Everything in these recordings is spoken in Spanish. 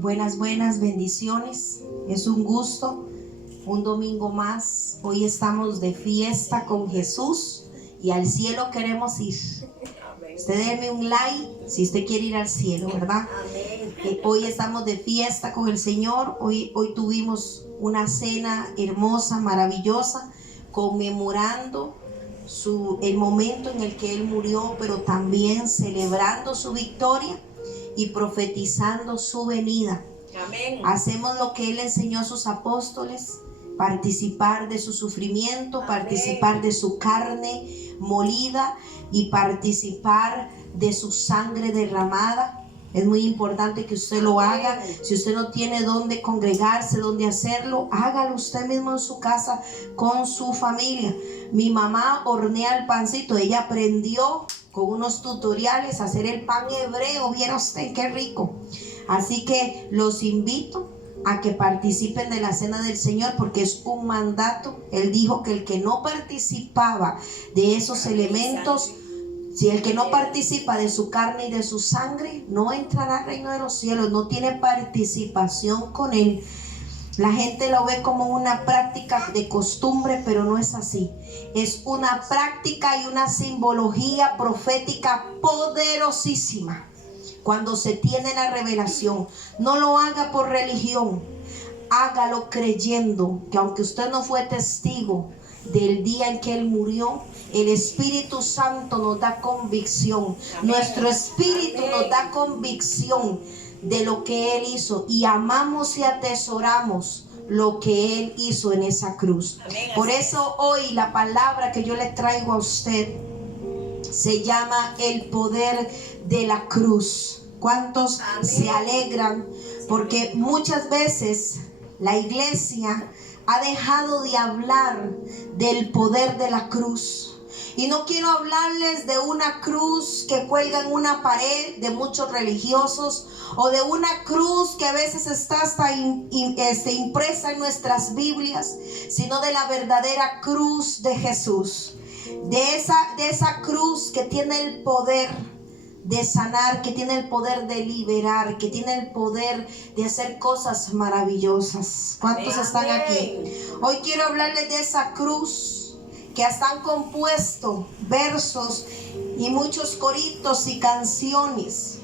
Buenas bendiciones. Es un gusto, un domingo más. Hoy estamos de fiesta con Jesús y al cielo queremos ir. Usted déme un like si usted quiere ir al cielo, ¿verdad? Hoy estamos de fiesta con el Señor. Hoy tuvimos una cena hermosa, maravillosa, conmemorando el momento en el que Él murió, pero también celebrando su victoria y profetizando su venida. Amén. Hacemos lo que Él enseñó a sus apóstoles: participar de su sufrimiento, amén, participar de su carne molida y participar de su sangre derramada. Es muy importante que usted lo haga. Si usted no tiene dónde congregarse, dónde hacerlo, hágalo usted mismo en su casa con su familia. Mi mamá hornea el pancito. Ella aprendió con unos tutoriales a hacer el pan hebreo. Viera usted qué rico. Así que los invito a que participen de la cena del Señor, porque es un mandato. Él dijo que el que no participaba de esos elementos, si el que no participa de su carne y de su sangre, no entrará al reino de los cielos, no tiene participación con Él. La gente lo ve como una práctica de costumbre, pero no es así. Es una práctica y una simbología profética poderosísima. Cuando se tiene la revelación, no lo haga por religión, hágalo creyendo que aunque usted no fue testigo del día en que Él murió, el Espíritu Santo nos da convicción. Amén. Nuestro espíritu, amén, nos da convicción de lo que Él hizo, y amamos y atesoramos lo que Él hizo en esa cruz. Amén. Por eso hoy la palabra que yo le traigo a usted se llama el poder de la cruz. ¿Cuántos, amén, se alegran? Porque muchas veces la iglesia ha dejado de hablar del poder de la cruz. Y no quiero hablarles de una cruz que cuelga en una pared de muchos religiosos, o de una cruz que a veces está hasta impresa en nuestras Biblias, sino de la verdadera cruz de Jesús. De esa cruz que tiene el poder de sanar, que tiene el poder de liberar, que tiene el poder de hacer cosas maravillosas. ¿Cuántos están aquí? Hoy quiero hablarles de esa cruz que hasta han compuesto versos y muchos coritos y canciones.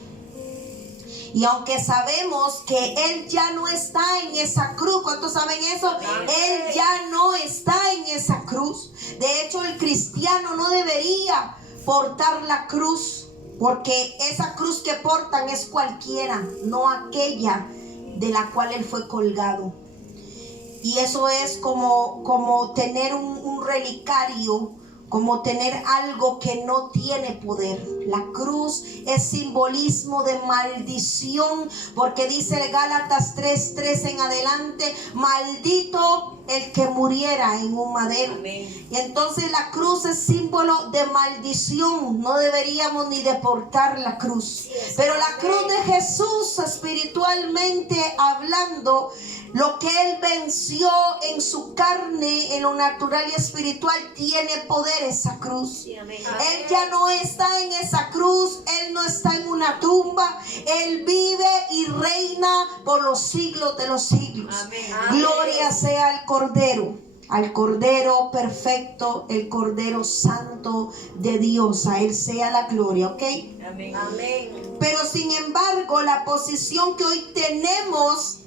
Y aunque sabemos que Él ya no está en esa cruz, ¿cuántos saben eso? Él ya no está en esa cruz. De hecho, el cristiano no debería portar la cruz, porque esa cruz que portan es cualquiera, no aquella de la cual Él fue colgado. Y eso es como tener un relicario, como tener algo que no tiene poder. La cruz es simbolismo de maldición, porque dice Gálatas 3:3 en adelante: maldito el que muriera en un madero. Amén. Y entonces la cruz es símbolo de maldición. No deberíamos ni de portar la cruz. Pero la cruz de Jesús, espiritualmente hablando, lo que Él venció en su carne, en lo natural y espiritual, tiene poder esa cruz. Sí, amén. Él ya no está en esa cruz, Él no está en una tumba, Él vive y reina por los siglos de los siglos. Amén. Gloria sea al Cordero perfecto, el Cordero Santo de Dios. A Él sea la gloria, ¿ok? Amén. Amén. Pero sin embargo, la posición que hoy tenemos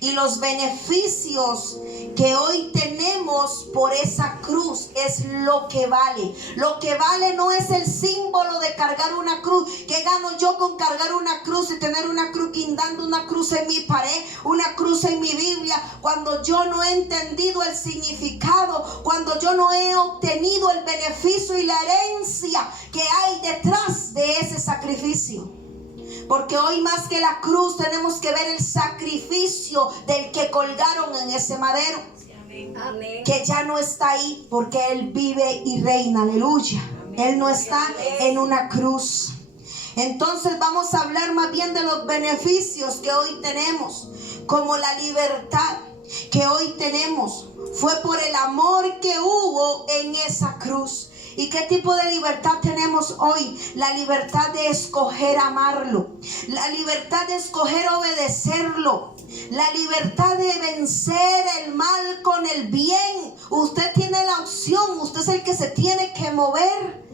y los beneficios que hoy tenemos por esa cruz es lo que vale. Lo que vale no es el símbolo de cargar una cruz. ¿Qué gano yo con cargar una cruz y tener una cruz guindando, una cruz en mi pared, una cruz en mi Biblia, cuando yo no he entendido el significado, cuando yo no he obtenido el beneficio y la herencia que hay detrás de ese sacrificio? Porque hoy más que la cruz tenemos que ver el sacrificio del que colgaron en ese madero. Amén. Que ya no está ahí, porque Él vive y reina. Aleluya. Amén. Él no está en una cruz. Entonces vamos a hablar más bien de los beneficios que hoy tenemos, como la libertad que hoy tenemos. Fue por el amor que hubo en esa cruz. ¿Y qué tipo de libertad tenemos hoy? La libertad de escoger amarlo, la libertad de escoger obedecerlo, la libertad de vencer el mal con el bien. Usted tiene la opción, usted es el que se tiene que mover,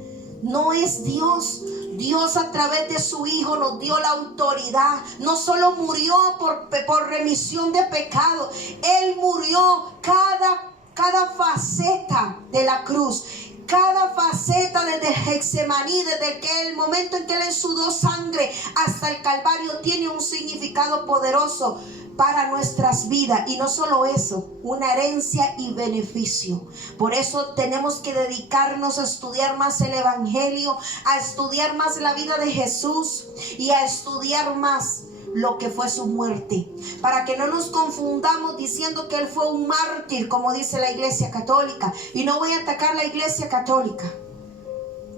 no es Dios. Dios a través de su Hijo nos dio la autoridad. No solo murió por remisión de pecado, Él murió cada faceta de la cruz. Cada faceta desde Getsemaní, desde el momento en que Él sudó sangre hasta el Calvario, tiene un significado poderoso para nuestras vidas. Y no solo eso, una herencia y beneficio. Por eso tenemos que dedicarnos a estudiar más el Evangelio, a estudiar más la vida de Jesús y a estudiar más lo que fue su muerte, para que no nos confundamos diciendo que Él fue un mártir, como dice la Iglesia Católica. Y no voy a atacar la Iglesia Católica,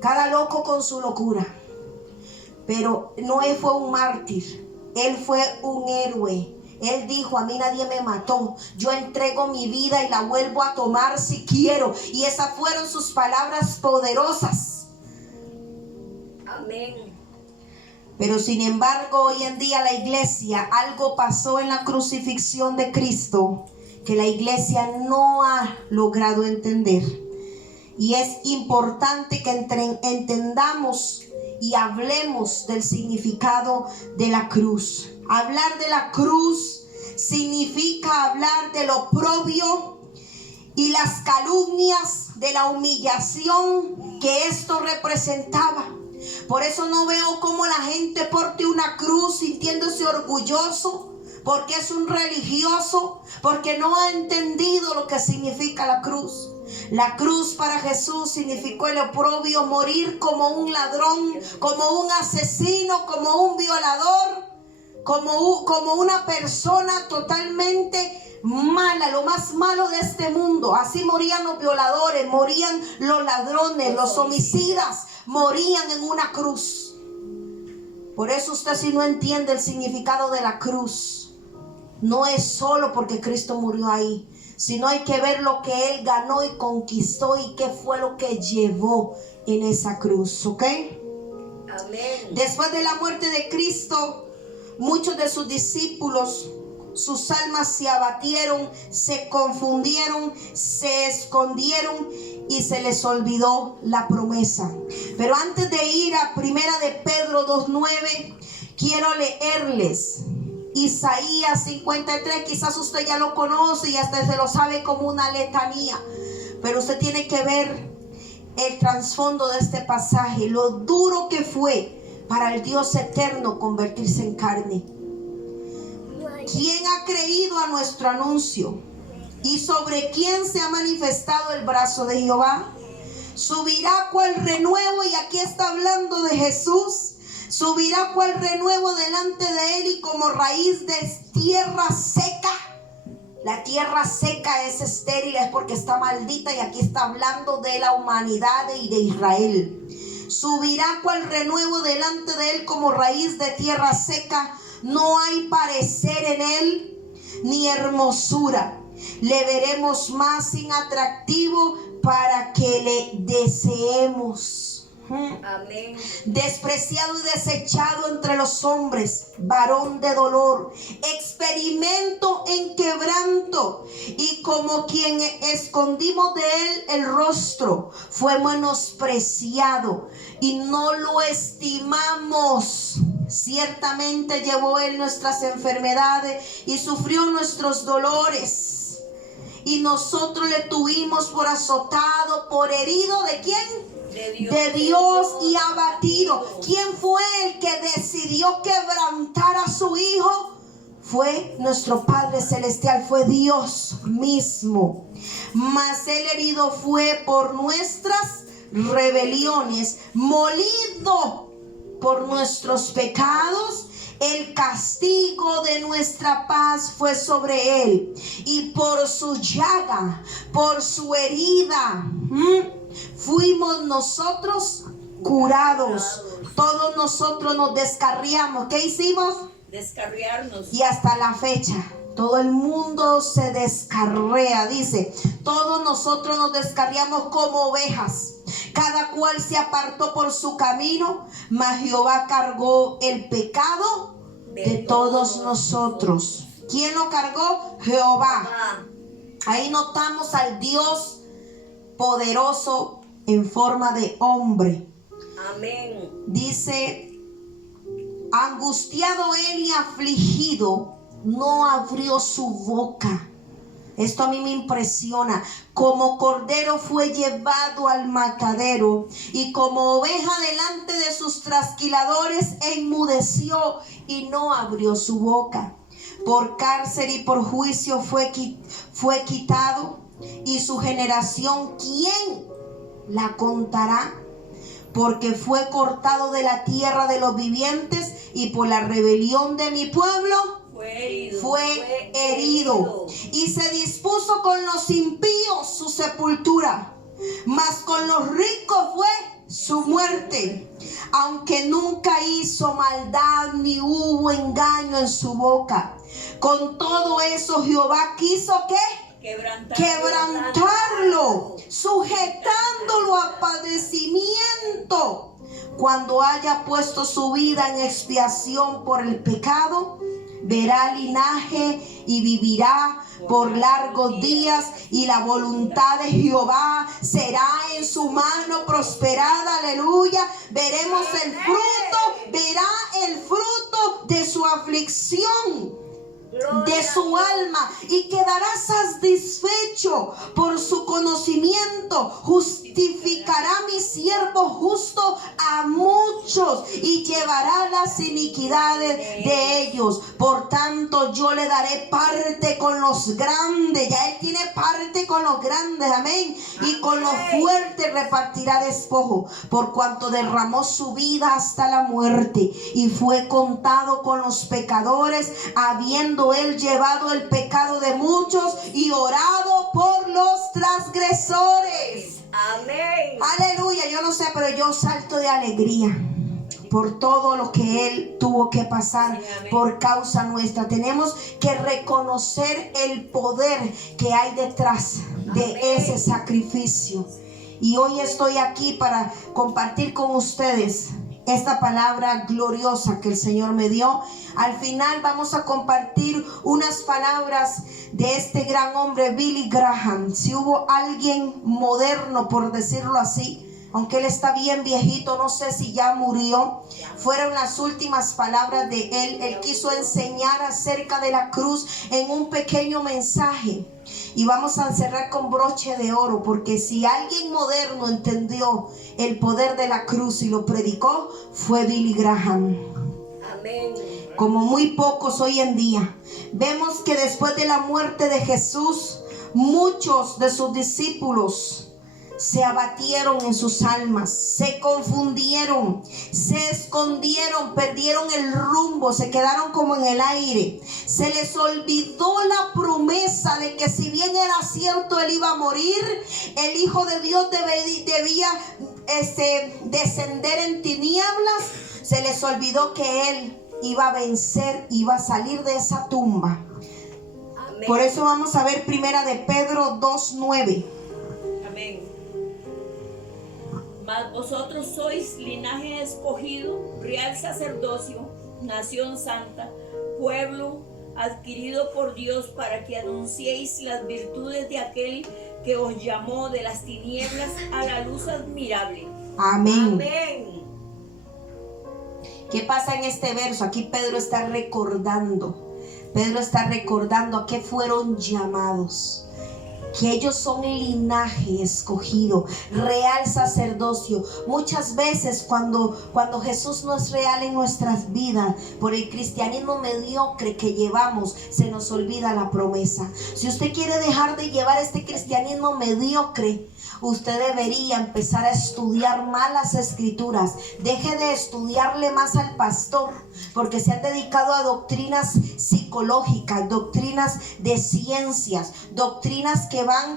cada loco con su locura, pero no Él fue un mártir, Él fue un héroe. Él dijo: a mí nadie me mató, yo entrego mi vida y la vuelvo a tomar si quiero. Y esas fueron sus palabras poderosas. Amén. Pero sin embargo, hoy en día la iglesia, algo pasó en la crucifixión de Cristo que la iglesia no ha logrado entender. Y es importante que entendamos y hablemos del significado de la cruz. Hablar de la cruz significa hablar del oprobio y las calumnias, de la humillación que esto representaba. Por eso no veo cómo la gente porte una cruz sintiéndose orgulloso, porque es un religioso, porque no ha entendido lo que significa la cruz. La cruz para Jesús significó el oprobio, morir como un ladrón, como un asesino, como un violador, como una persona totalmente mala, lo más malo de este mundo. Así morían los violadores, morían los ladrones, los homicidas, morían en una cruz. Por eso usted, si no entiende el significado de la cruz, no es solo porque Cristo murió ahí, sino hay que ver lo que Él ganó y conquistó y qué fue lo que llevó en esa cruz, ¿ok? Amén. Después de la muerte de Cristo, muchos de sus discípulos, sus almas se abatieron, se confundieron, se escondieron y se les olvidó la promesa. Pero antes de ir a Primera de Pedro 2:9, quiero leerles Isaías 53. Quizás usted ya lo conoce y hasta se lo sabe como una letanía, pero usted tiene que ver el trasfondo de este pasaje, lo duro que fue para el Dios eterno convertirse en carne. ¿Quién ha creído a nuestro anuncio? ¿Y sobre quién se ha manifestado el brazo de Jehová? Subirá cual renuevo, y aquí está hablando de Jesús. Subirá cual renuevo delante de Él, y como raíz de tierra seca. La tierra seca es estéril, es porque está maldita, y aquí está hablando de la humanidad y de Israel. Subirá cual renuevo delante de Él, como raíz de tierra seca. No hay parecer en Él, ni hermosura. Le veremos más sin atractivo para que le deseemos. Amén. Despreciado y desechado entre los hombres, varón de dolor, experimento en quebranto, y como quien escondimos de él el rostro, fue menospreciado y no lo estimamos. Ciertamente llevó él nuestras enfermedades y sufrió nuestros dolores, y nosotros le tuvimos por azotado, por herido. ¿De quién? De Dios y abatido. ¿Quién fue el que decidió quebrantar a su Hijo? Fue nuestro Padre Celestial, fue Dios mismo. Mas Él herido fue por nuestras rebeliones, molido por nuestros pecados. El castigo de nuestra paz fue sobre Él, y por su llaga, por su herida, fuimos nosotros curados. Todos nosotros nos descarriamos. ¿Qué hicimos? Descarriarnos. Y hasta la fecha todo el mundo se descarrea. Dice: todos nosotros nos descarriamos como ovejas, Cada cual se apartó por su camino, mas Jehová cargó el pecado de todos nosotros. ¿Quién lo cargó? Jehová. Ahí notamos al Dios poderoso en forma de hombre. Amén. Dice, angustiado él y afligido, no abrió su boca. Esto a mí me impresiona. Como cordero fue llevado al matadero, y como oveja delante de sus trasquiladores enmudeció y no abrió su boca. Por cárcel y por juicio fue quitado, y su generación, ¿quién la contará? Porque fue cortado de la tierra de los vivientes, y por la rebelión de mi pueblo fue herido. Y se dispuso con los impíos su sepultura, mas con los ricos fue su muerte. Aunque nunca hizo maldad ni hubo engaño en su boca. Con todo eso Jehová quiso ¿qué? Quebrantarlo, sujetándolo a padecimiento. Cuando haya puesto su vida en expiación por el pecado, verá linaje y vivirá por largos días, y la voluntad de Jehová será en su mano prosperada. Aleluya. Veremos el fruto, verá el fruto de su aflicción, de su alma, y quedará satisfecho por su conocimiento. Justificará mi siervo justo a muchos, y llevará las iniquidades de ellos. Por tanto, yo le daré parte con los grandes. Ya él tiene parte con los grandes, amén. Y con los fuertes repartirá despojo, por cuanto derramó su vida hasta la muerte, y fue contado con los pecadores, habiendo él llevado el pecado de muchos y orado por los transgresores. Amén. Aleluya. Yo no sé, pero yo salto de alegría por todo lo que él tuvo que pasar por causa nuestra. Tenemos que reconocer el poder que hay detrás de ese sacrificio. Y hoy estoy aquí para compartir con ustedes esta palabra gloriosa que el Señor me dio. Al final vamos a compartir unas palabras de este gran hombre, Billy Graham. Si hubo alguien moderno, por decirlo así, aunque él está bien viejito, no sé si ya murió, fueron las últimas palabras de él. Él quiso enseñar acerca de la cruz en un pequeño mensaje. Y vamos a cerrar con broche de oro, porque si alguien moderno entendió el poder de la cruz y lo predicó, fue Billy Graham. Amén. Como muy pocos hoy en día. Vemos que después de la muerte de Jesús, muchos de sus discípulos se abatieron en sus almas, se confundieron, se escondieron, perdieron el rumbo, se quedaron como en el aire. Se les olvidó la promesa de que si bien era cierto él iba a morir, el Hijo de Dios debía descender en tinieblas. Se les olvidó que él iba a vencer, iba a salir de esa tumba. Amén. Por eso vamos a ver primera de Pedro 2:9. Amén. Mas vosotros sois linaje escogido, real sacerdocio, nación santa, pueblo adquirido por Dios, para que anunciéis las virtudes de aquel que os llamó de las tinieblas a la luz admirable. Amén. Amén. ¿Qué pasa en este verso? Aquí Pedro está recordando a qué fueron llamados. Que ellos son el linaje escogido, real sacerdocio. Muchas veces cuando Jesús no es real en nuestras vidas, por el cristianismo mediocre que llevamos, se nos olvida la promesa. Si usted quiere dejar de llevar este cristianismo mediocre, usted debería empezar a estudiar más las escrituras. Deje de estudiarle más al pastor, porque se han dedicado a doctrinas psicológicas, doctrinas de ciencias, doctrinas que van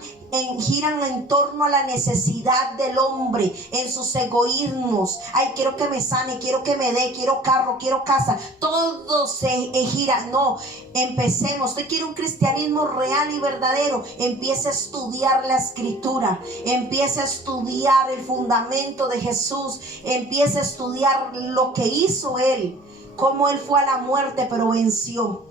giran en torno a la necesidad del hombre, en sus egoísmos. Ay, quiero que me sane, quiero que me dé, quiero carro, quiero casa. Todo se gira. No, empecemos. Usted quiere un cristianismo real y verdadero. Empiece a estudiar la escritura. Empiece a estudiar el fundamento de Jesús. Empiece a estudiar lo que hizo Él. Cómo Él fue a la muerte, pero venció.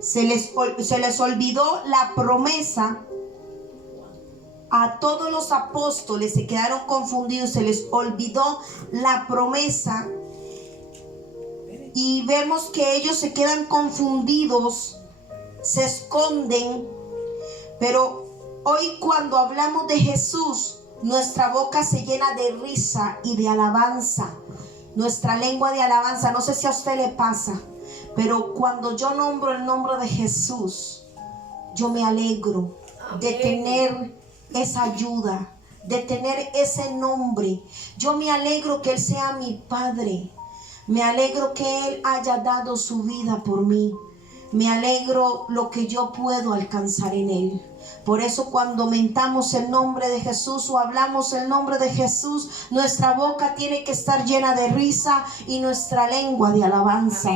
Se les olvidó la promesa. A todos los apóstoles se quedaron confundidos, se les olvidó la promesa. Y vemos que ellos se quedan confundidos, se esconden. Pero hoy, cuando hablamos de Jesús, nuestra boca se llena de risa y de alabanza. Nuestra lengua de alabanza. No sé si a usted le pasa, pero cuando yo nombro el nombre de Jesús, yo me alegro de tener esa ayuda, de tener ese nombre. Yo me alegro que Él sea mi Padre. Me alegro que Él haya dado su vida por mí. Me alegro lo que yo puedo alcanzar en Él. Por eso, cuando mentamos el nombre de Jesús o hablamos el nombre de Jesús, nuestra boca tiene que estar llena de risa y nuestra lengua de alabanza.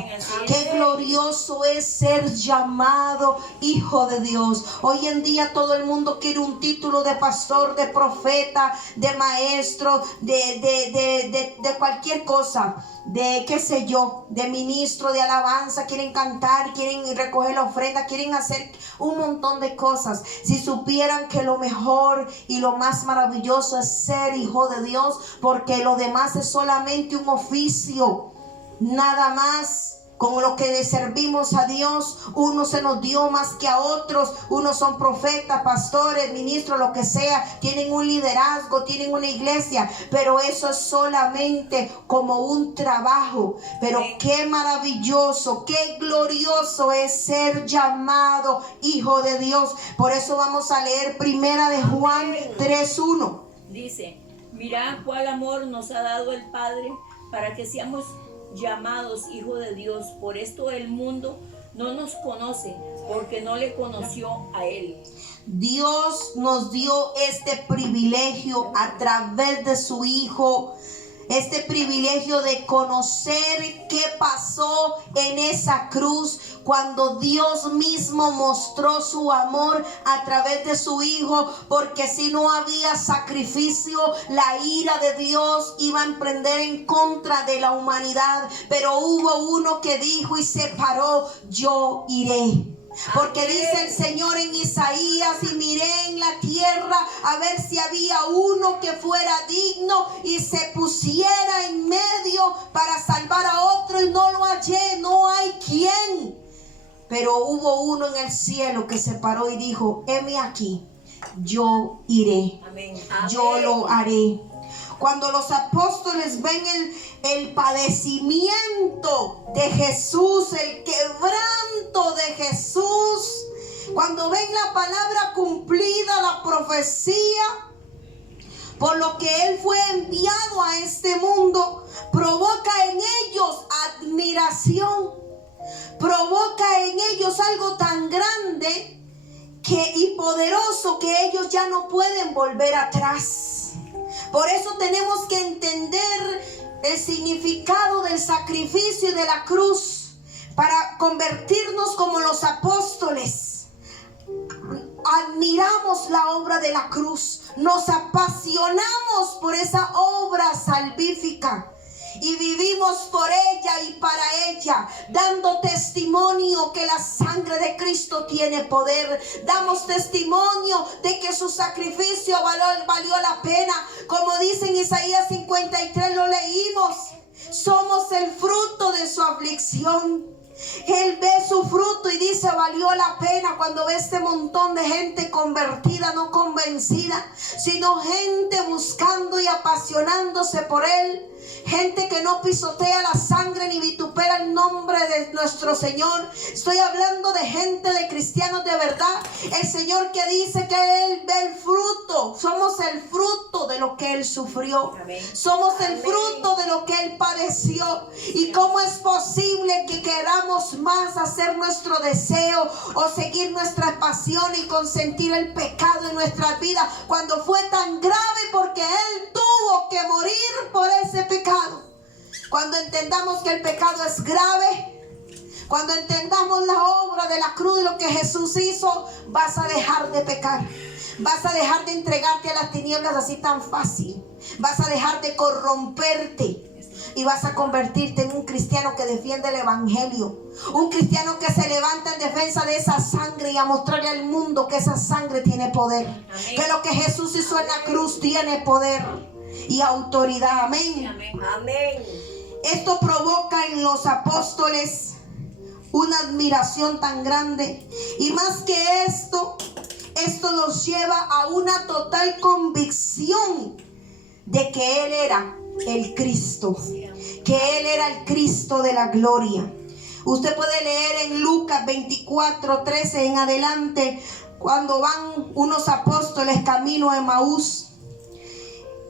Qué glorioso es ser llamado hijo de Dios. Hoy en día todo el mundo quiere un título de pastor, de profeta, de maestro, de cualquier cosa. De qué sé yo, de ministro de alabanza. Quieren cantar, quieren recoger la ofrenda, quieren hacer un montón de cosas. Si supieran que lo mejor y lo más maravilloso es ser hijo de Dios, porque lo demás es solamente un oficio, nada más. Con lo que le servimos a Dios, uno se nos dio más que a otros. Unos son profetas, pastores, ministros, lo que sea. Tienen un liderazgo, tienen una iglesia, pero eso es solamente como un trabajo. Pero qué maravilloso, qué glorioso es ser llamado hijo de Dios. Por eso vamos a leer Primera de Juan 3:1. Dice: mirad cuál amor nos ha dado el Padre para que seamos llamados hijos de Dios. Por esto el mundo no nos conoce, porque no le conoció a Él. Dios nos dio este privilegio a través de su Hijo. Este privilegio de conocer qué pasó en esa cruz, cuando Dios mismo mostró su amor a través de su Hijo, porque si no había sacrificio, la ira de Dios iba a emprender en contra de la humanidad. Pero hubo uno que dijo y se paró: yo iré. Porque dice el Señor en Isaías: y miré en la tierra a ver si había uno que fuera digno y se pusiera en medio para salvar a otro, y no lo hallé, no hay quien. Pero hubo uno en el cielo que se paró y dijo: heme aquí, yo iré. Amén. Yo lo haré. Cuando los apóstoles ven el padecimiento de Jesús, el quebranto de Jesús, cuando ven la palabra cumplida, la profecía, por lo que Él fue enviado a este mundo, provoca en ellos admiración, provoca en ellos algo tan grande y poderoso que ellos ya no pueden volver atrás. Por eso tenemos que entender el significado del sacrificio y de la cruz para convertirnos como los apóstoles. Admiramos la obra de la cruz, nos apasionamos por esa obra salvífica y vivimos por ella y para ella, dando testimonio que la sangre de Cristo tiene poder. Damos testimonio de que su sacrificio valió la pena. Como dice en Isaías 53, lo leímos: somos el fruto de su aflicción. Él ve su fruto y dice: valió la pena. Cuando ve este montón de gente convertida, no convencida, sino gente buscando y apasionándose por Él, gente que no pisotea la sangre ni vitupera el nombre de nuestro Señor. Estoy hablando de gente, de cristianos de verdad. El Señor que dice que Él ve el fruto. Somos el fruto de lo que Él sufrió. Amén. Somos el Amén. fruto de lo que Él padeció. ¿Y cómo es posible que queramos más hacer nuestro deseo o seguir nuestra pasión y consentir el pecado en nuestras vidas cuando fue tan grave? Porque Él tuvo que morir por ese pecado. Cuando entendamos que el pecado es grave, cuando entendamos la obra de la cruz y lo que Jesús hizo, vas a dejar de pecar. Vas a dejar de entregarte a las tinieblas así tan fácil. Vas a dejar de corromperte y vas a convertirte en un cristiano que defiende el evangelio. Un cristiano que se levanta en defensa de esa sangre y a mostrarle al mundo que esa sangre tiene poder. Amén. Que lo que Jesús hizo en la cruz tiene poder y autoridad. Amén. Amén. Amén. Esto provoca en los apóstoles una admiración tan grande. Y más que esto los lleva a una total convicción de que Él era el Cristo, que Él era el Cristo de la gloria. Usted puede leer en Lucas 24:13 en adelante, cuando van unos apóstoles camino a Emaús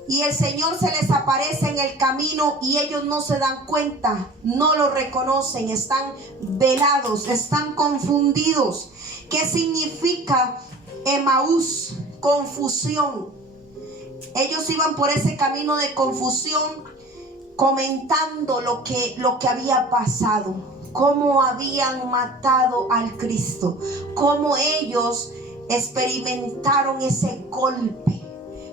y el Señor se les aparece en el camino y ellos no se dan cuenta, no lo reconocen, están velados, están confundidos. ¿Qué significa Emaús? Confusión. Ellos iban por ese camino de confusión, comentando lo que había pasado, cómo habían matado al Cristo, cómo ellos experimentaron ese golpe,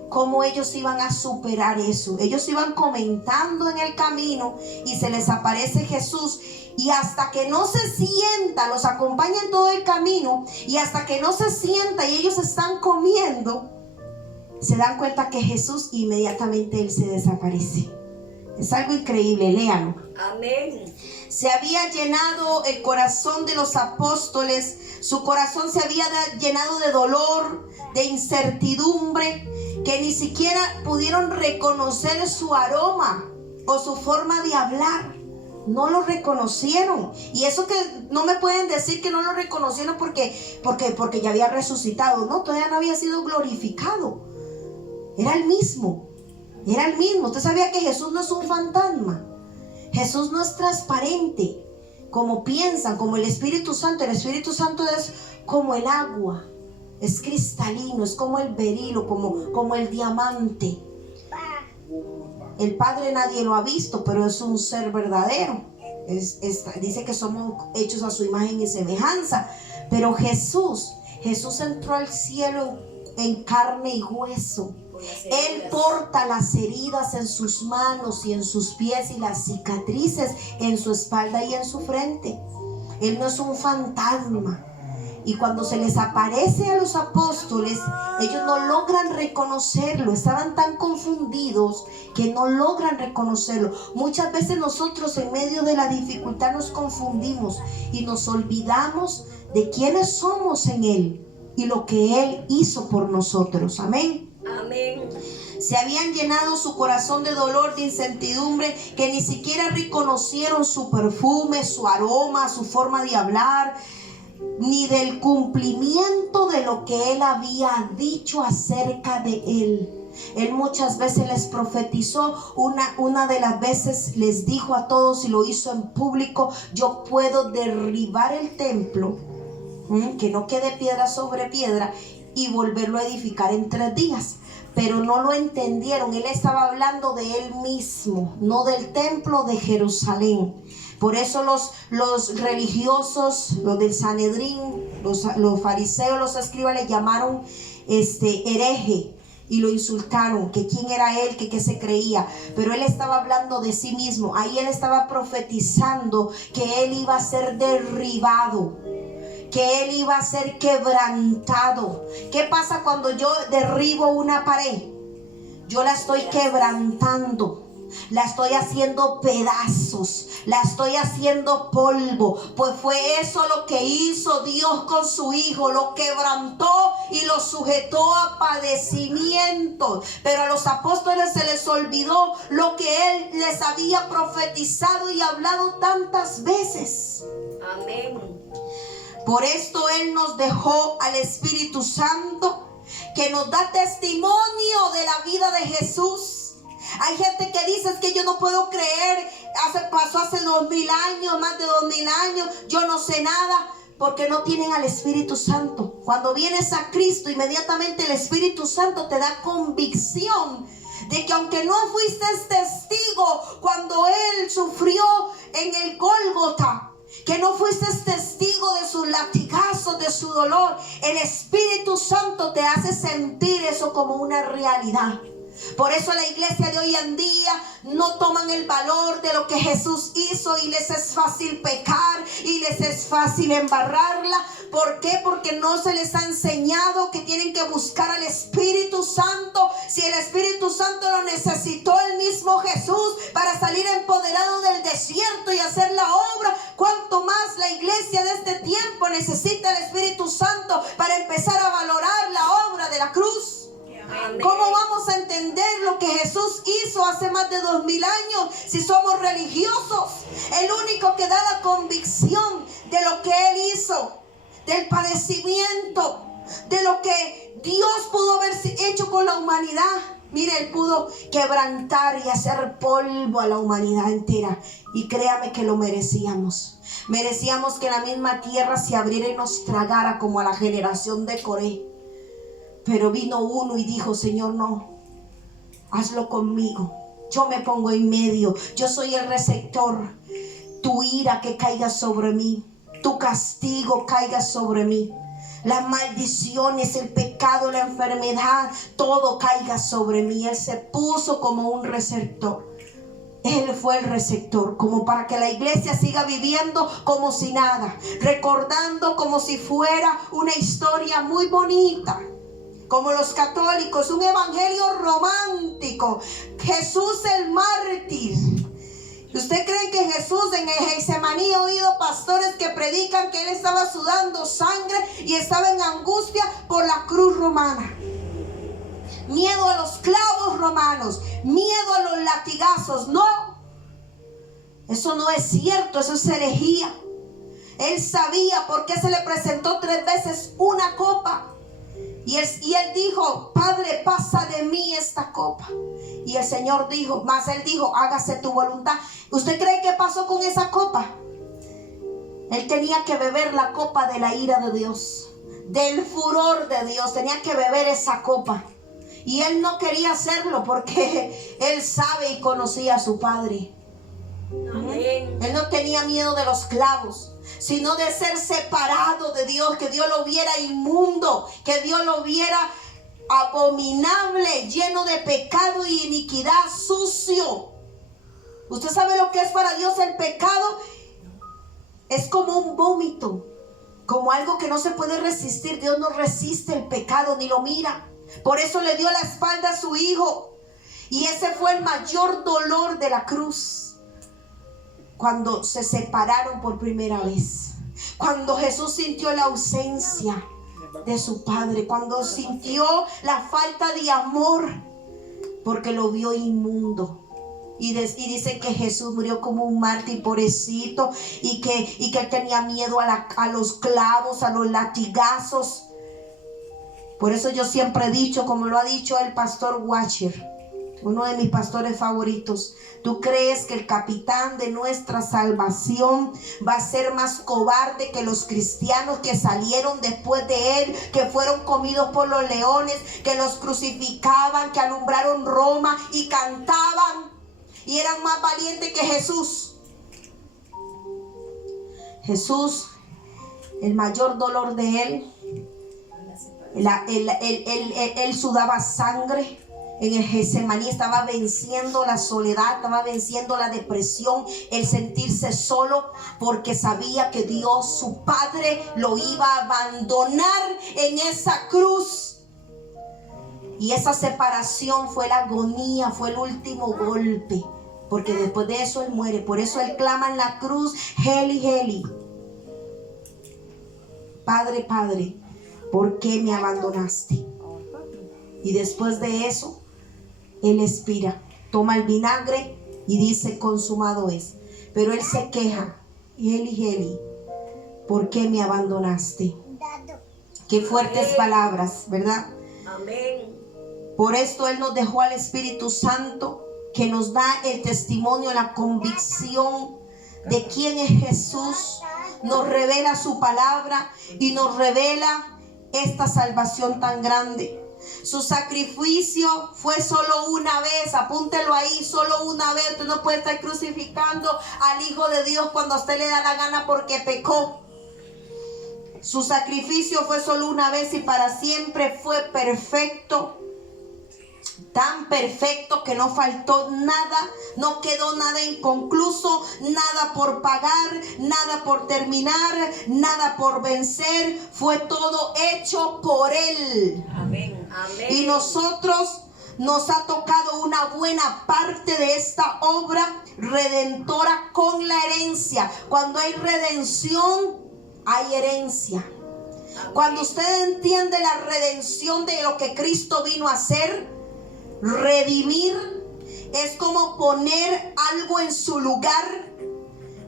cómo ellos iban a superar eso. Ellos iban comentando en el camino y se les aparece Jesús. Y hasta que no se sienta, los acompaña en todo el camino, y hasta que no se sienta y ellos están comiendo, se dan cuenta que Jesús, inmediatamente Él se desaparece. Es algo increíble, léanlo. Amén. Se había llenado el corazón de los apóstoles, su corazón se había llenado de dolor, de incertidumbre, que ni siquiera pudieron reconocer su aroma o su forma de hablar. No lo reconocieron. Y eso que no me pueden decir que no lo reconocieron porque ya había resucitado. No, todavía no había sido glorificado. Era el mismo. Era el mismo. Usted sabía que Jesús no es un fantasma. Jesús no es transparente como piensan, como el Espíritu Santo. El Espíritu Santo es como el agua. Es cristalino, es como el berilo, como el diamante. El Padre nadie lo ha visto, pero es un ser verdadero. Dice que somos hechos a su imagen y semejanza. Pero Jesús entró al cielo en carne y hueso. Él porta las heridas en sus manos y en sus pies y las cicatrices en su espalda y en su frente. Él no es un fantasma. Y cuando se les aparece a los apóstoles, ellos no logran reconocerlo. Estaban tan confundidos que no logran reconocerlo. Muchas veces nosotros en medio de la dificultad nos confundimos y nos olvidamos de quiénes somos en Él y lo que Él hizo por nosotros. Amén. Amén. Se habían llenado su corazón de dolor, de incertidumbre, que ni siquiera reconocieron su perfume, su aroma, su forma de hablar, ni del cumplimiento de lo que Él había dicho acerca de Él. Él muchas veces les profetizó. Una de las veces les dijo a todos, y lo hizo en público: yo puedo derribar el templo, que no quede piedra sobre piedra, y volverlo a edificar en 3 días. Pero no lo entendieron. Él estaba hablando de Él mismo, no del templo de Jerusalén. Por eso los religiosos, los del Sanedrín, los fariseos, los escribas, le llamaron hereje y lo insultaron, que quién era él, que qué se creía. Pero él estaba hablando de sí mismo. Ahí él estaba profetizando que él iba a ser derribado, que él iba a ser quebrantado. ¿Qué pasa cuando yo derribo una pared? Yo la estoy quebrantando. la estoy haciendo pedazos, la estoy haciendo polvo. Pues fue eso lo que hizo Dios con su Hijo, lo quebrantó y lo sujetó a padecimientos. Pero a los apóstoles se les olvidó lo que Él les había profetizado y hablado tantas veces. Amén. Por esto Él nos dejó al Espíritu Santo, que nos da testimonio de la vida de Jesús. Hay gente que dice: es que yo no puedo creer, pasó hace 2000 años, más de 2000 años, yo no sé nada, porque no tienen al Espíritu Santo. Cuando vienes a Cristo, inmediatamente el Espíritu Santo te da convicción de que aunque no fuiste testigo cuando Él sufrió en el Gólgota, que no fuiste testigo de sus latigazos, de su dolor, el Espíritu Santo te hace sentir eso como una realidad. Por eso la iglesia de hoy en día no toman el valor de lo que Jesús hizo y les es fácil pecar y les es fácil embarrarla. ¿Por qué? Porque no se les ha enseñado que tienen que buscar al Espíritu Santo. Si el Espíritu Santo lo necesitó el mismo Jesús para salir empoderado del desierto y hacer la obra, ¿cuánto más la iglesia de este tiempo necesita el Espíritu Santo para empezar a valorar la obra de la cruz? ¿Cómo vamos a entender lo que Jesús hizo hace más de 2000 años si somos religiosos? El único que da la convicción de lo que Él hizo, del padecimiento, de lo que Dios pudo haber hecho con la humanidad. Mire, Él pudo quebrantar y hacer polvo a la humanidad entera. Y créame que lo merecíamos. Merecíamos que la misma tierra se abriera y nos tragara como a la generación de Coré. Pero vino uno y dijo: Señor, no, hazlo conmigo. Yo me pongo en medio. Yo soy el receptor. Tu ira que caiga sobre mí. Tu castigo caiga sobre mí. Las maldiciones, el pecado, la enfermedad, todo caiga sobre mí. Él se puso como un receptor. Él fue el receptor, como para que la iglesia siga viviendo como si nada, recordando como si fuera una historia muy bonita. Como los católicos, un evangelio romántico. Jesús el mártir. ¿Usted cree que Jesús en el Getsemaní, he oído pastores que predican que Él estaba sudando sangre y estaba en angustia por la cruz romana? Miedo a los clavos romanos, miedo a los latigazos. No, eso no es cierto, eso es herejía. Él sabía por qué se le presentó 3 veces una copa. Y él dijo: Padre, pasa de mí esta copa. Y el Señor dijo, más Él dijo: hágase tu voluntad. ¿Usted cree que pasó con esa copa? Él tenía que beber la copa de la ira de Dios, del furor de Dios. Tenía que beber esa copa. Y Él no quería hacerlo porque Él sabe y conocía a su Padre. Amén. Él no tenía miedo de los clavos, sino de ser separado de Dios, que Dios lo viera inmundo, que Dios lo viera abominable, lleno de pecado y iniquidad, sucio. ¿Usted sabe lo que es para Dios el pecado? Es como un vómito, como algo que no se puede resistir. Dios no resiste el pecado ni lo mira. Por eso le dio la espalda a su Hijo. Y ese fue el mayor dolor de la cruz. Cuando se separaron por primera vez, cuando Jesús sintió la ausencia de su Padre, cuando sintió la falta de amor, porque lo vio inmundo. Y dice que Jesús murió como un mártir, pobrecito, y que él tenía miedo a los clavos, a los latigazos. Por eso yo siempre he dicho, como lo ha dicho el pastor Washer, uno de mis pastores favoritos: ¿tú crees que el capitán de nuestra salvación va a ser más cobarde que los cristianos que salieron después de él, que fueron comidos por los leones, que los crucificaban, que alumbraron Roma y cantaban y eran más valientes que Jesús? Jesús, el mayor dolor de él, él sudaba sangre. En el Getsemaní estaba venciendo la soledad, estaba venciendo la depresión, el sentirse solo, porque sabía que Dios, su Padre, lo iba a abandonar en esa cruz. Y esa separación fue la agonía, fue el último golpe porque después de eso Él muere. Por eso Él clama en la cruz, Eli, Eli, Padre, Padre, ¿por qué me abandonaste? Y después de eso, Él expira, toma el vinagre y dice, consumado es. Pero Él se queja, Eli, Eli, ¿por qué me abandonaste? Qué fuertes palabras, ¿verdad? Amén. Por esto Él nos dejó al Espíritu Santo, que nos da el testimonio, la convicción de quién es Jesús. Nos revela su palabra y nos revela esta salvación tan grande. Su sacrificio fue solo una vez, apúntelo ahí, solo una vez. Usted no puede estar crucificando al Hijo de Dios cuando a usted le da la gana porque pecó. Su sacrificio fue solo una vez y para siempre, fue perfecto. Tan perfecto que no faltó nada, no quedó nada inconcluso, nada por pagar, nada por terminar, nada por vencer. Fue todo hecho por Él. Amén. Amén. Y nosotros nos ha tocado una buena parte de esta obra redentora con la herencia. Cuando hay redención, hay herencia. Cuando usted entiende la redención de lo que Cristo vino a hacer, redimir es como poner algo en su lugar,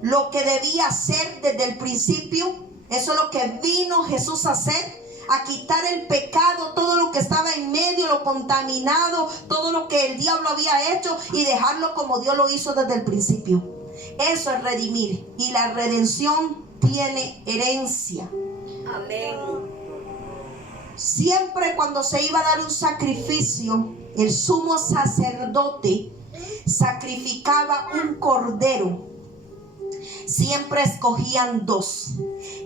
lo que debía ser desde el principio. Eso es lo que vino Jesús a hacer, a quitar el pecado, todo lo que estaba en medio, lo contaminado, todo lo que el diablo había hecho, y dejarlo como Dios lo hizo desde el principio. Eso es redimir, y la redención tiene herencia. Amén. Siempre cuando se iba a dar un sacrificio, el sumo sacerdote sacrificaba un cordero. Siempre escogían 2.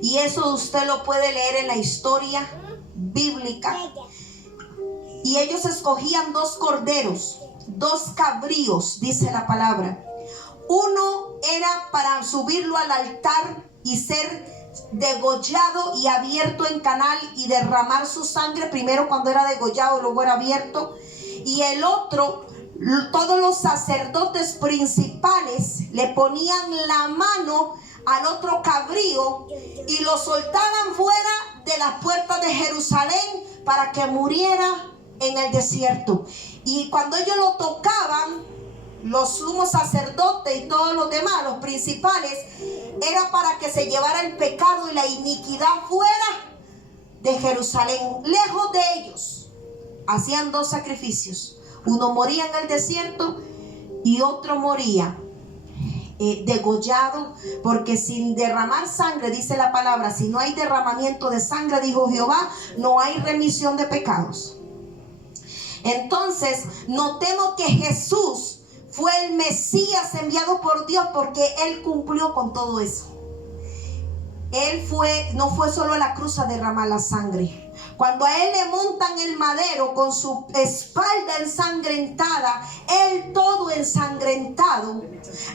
Y eso usted lo puede leer en la historia bíblica. Y ellos escogían 2 corderos, 2 cabríos, dice la palabra. Uno era para subirlo al altar y ser degollado y abierto en canal y derramar su sangre, primero cuando era degollado, luego era abierto. Y el otro, todos los sacerdotes principales le ponían la mano al otro cabrío y lo soltaban fuera de las puertas de Jerusalén para que muriera en el desierto. Y cuando ellos lo tocaban, los sumos sacerdotes y todos los demás, los principales, era para que se llevara el pecado y la iniquidad fuera de Jerusalén, lejos de ellos. Hacían 2 sacrificios. Uno moría en el desierto y otro moría degollado, porque sin derramar sangre, dice la palabra, si no hay derramamiento de sangre, dijo Jehová, no hay remisión de pecados. Entonces, notemos que Jesús fue el Mesías enviado por Dios, porque Él cumplió con todo eso. Él no fue solo a la cruz a derramar la sangre. Cuando a Él le montan el madero con su espalda ensangrentada, Él todo ensangrentado,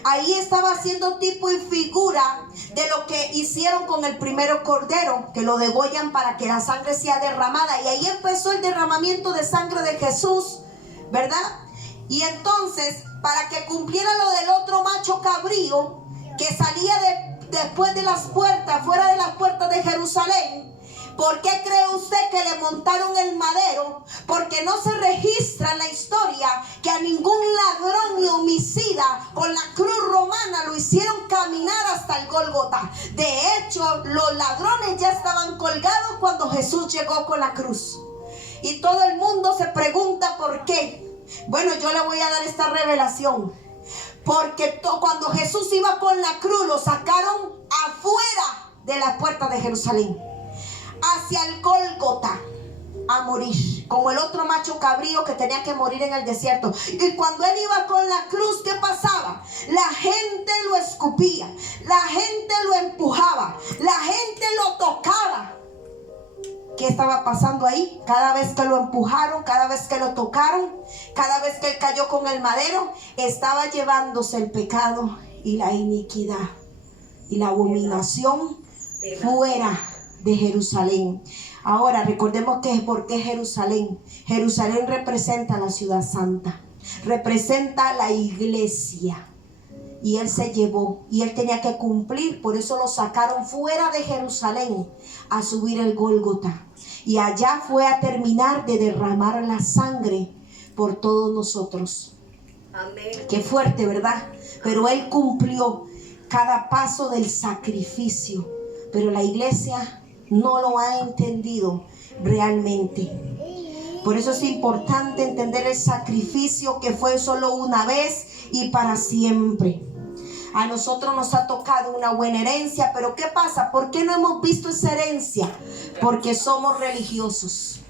ahí estaba haciendo tipo y figura de lo que hicieron con el primero cordero, que lo degollan para que la sangre sea derramada. Y ahí empezó el derramamiento de sangre de Jesús, ¿verdad? Y entonces, para que cumpliera lo del otro macho cabrío que salía después de las puertas, fuera de las puertas de Jerusalén, ¿por qué cree usted que le montaron el madero? Porque no se registra en la historia que a ningún ladrón ni homicida con la cruz romana lo hicieron caminar hasta el Gólgota. De hecho, los ladrones ya estaban colgados cuando Jesús llegó con la cruz. Y todo el mundo se pregunta por qué. Bueno, yo le voy a dar esta revelación. Porque cuando Jesús iba con la cruz, lo sacaron afuera de las puertas de Jerusalén, hacia el Gólgota, a morir, como el otro macho cabrío que tenía que morir en el desierto. Y cuando Él iba con la cruz, ¿qué pasaba? La gente lo escupía, la gente lo empujaba, la gente lo tocaba. ¿Qué estaba pasando ahí? Cada vez que lo empujaron, cada vez que lo tocaron, cada vez que Él cayó con el madero, estaba llevándose el pecado y la iniquidad y la abominación fuera de Jerusalén. Ahora recordemos que ¿por qué Jerusalén? Jerusalén representa la ciudad santa, representa la iglesia. y él se llevó, y él tenía que cumplir. Por eso lo sacaron fuera de Jerusalén a subir el Gólgota, y allá fue a terminar de derramar la sangre por todos nosotros. Amén. Qué fuerte, ¿verdad? Pero él cumplió cada paso del sacrificio, pero la iglesia no lo ha entendido realmente. Por eso es importante entender el sacrificio que fue solo una vez y para siempre. A nosotros nos ha tocado una buena herencia, pero ¿qué pasa? ¿Por qué no hemos visto esa herencia? Porque somos religiosos,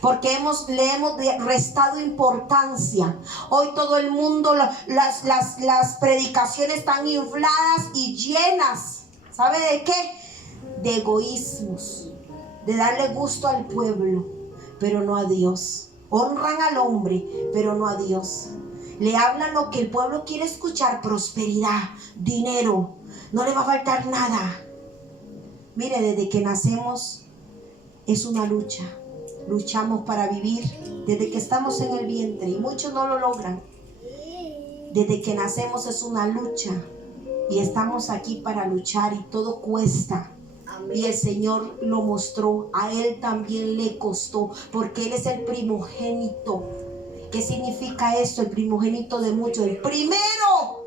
porque le hemos restado importancia. Hoy todo el mundo, las predicaciones están infladas y llenas, ¿sabe de qué? De egoísmos, de darle gusto al pueblo, pero no a Dios. Honran al hombre, pero no a Dios. Le hablan lo que el pueblo quiere escuchar: prosperidad, dinero, no le va a faltar nada. Mire, desde que nacemos es una lucha. Luchamos para vivir desde que estamos en el vientre, y muchos no lo logran. Desde que nacemos es una lucha, y estamos aquí para luchar, y todo cuesta. Y el Señor lo mostró. A Él también le costó, porque Él es el primogénito. ¿Qué significa esto? El primogénito de muchos, el primero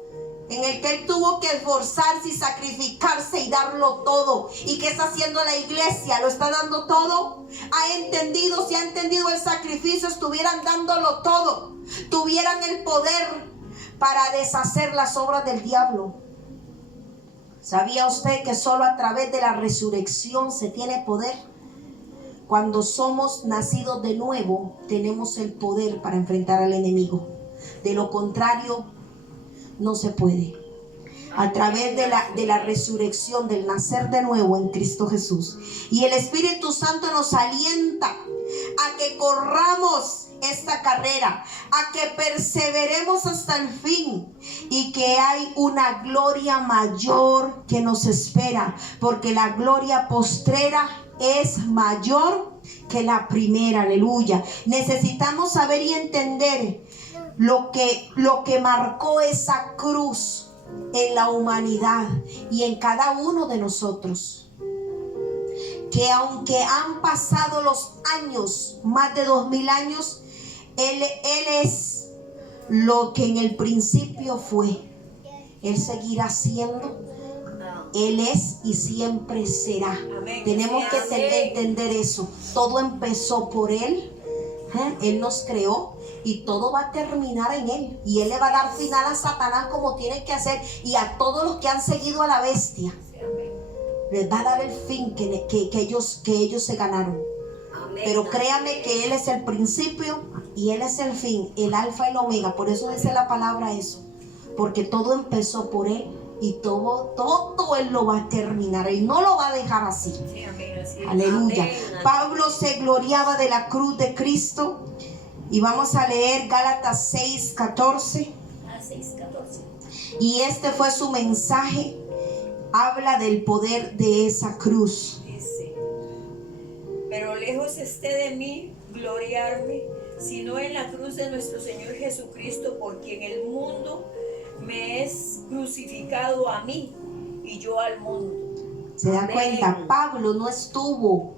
en el que Él tuvo que esforzarse y sacrificarse y darlo todo. ¿Y qué está haciendo la iglesia? ¿Lo está dando todo? ¿Ha entendido? Si ha entendido el sacrificio, estuvieran dándolo todo. Tuvieran el poder para deshacer las obras del diablo. ¿Sabía usted que solo a través de la resurrección se tiene poder? Cuando somos nacidos de nuevo, tenemos el poder para enfrentar al enemigo. De lo contrario, no se puede. A través de la resurrección, del nacer de nuevo en Cristo Jesús. Y el Espíritu Santo nos alienta a que corramos esta carrera, a que perseveremos hasta el fin, y que hay una gloria mayor que nos espera, porque la gloria postrera es mayor que la primera. Aleluya. Necesitamos saber y entender lo que marcó esa cruz en la humanidad y en cada uno de nosotros. Que aunque han pasado los años, más de 2000 años, Él es lo que en el principio fue. Él seguirá siendo. Él es y siempre será. Amén. Tenemos que entender eso. Todo empezó por Él. Él nos creó y todo va a terminar en Él. Y Él le va a dar final a Satanás como tiene que hacer, y a todos los que han seguido a la bestia. Les va a dar el fin que ellos se ganaron. Amén. Pero créame que Él es el principio y Él es el fin, el alfa y el omega. Por eso dice la palabra eso. Porque todo empezó por Él. Y todo Él lo va a terminar. Él no lo va a dejar así. Sí, amén, así. Aleluya. Amén. Pablo se gloriaba de la cruz de Cristo. Y vamos a leer Gálatas 6:14. 6:14. Y este fue su mensaje. Habla del poder de esa cruz. Dice: pero lejos esté de mí gloriarme, sino en la cruz de nuestro Señor Jesucristo, por quien el mundo me es crucificado a mí y yo al mundo. ¿Se da cuenta? Pablo no estuvo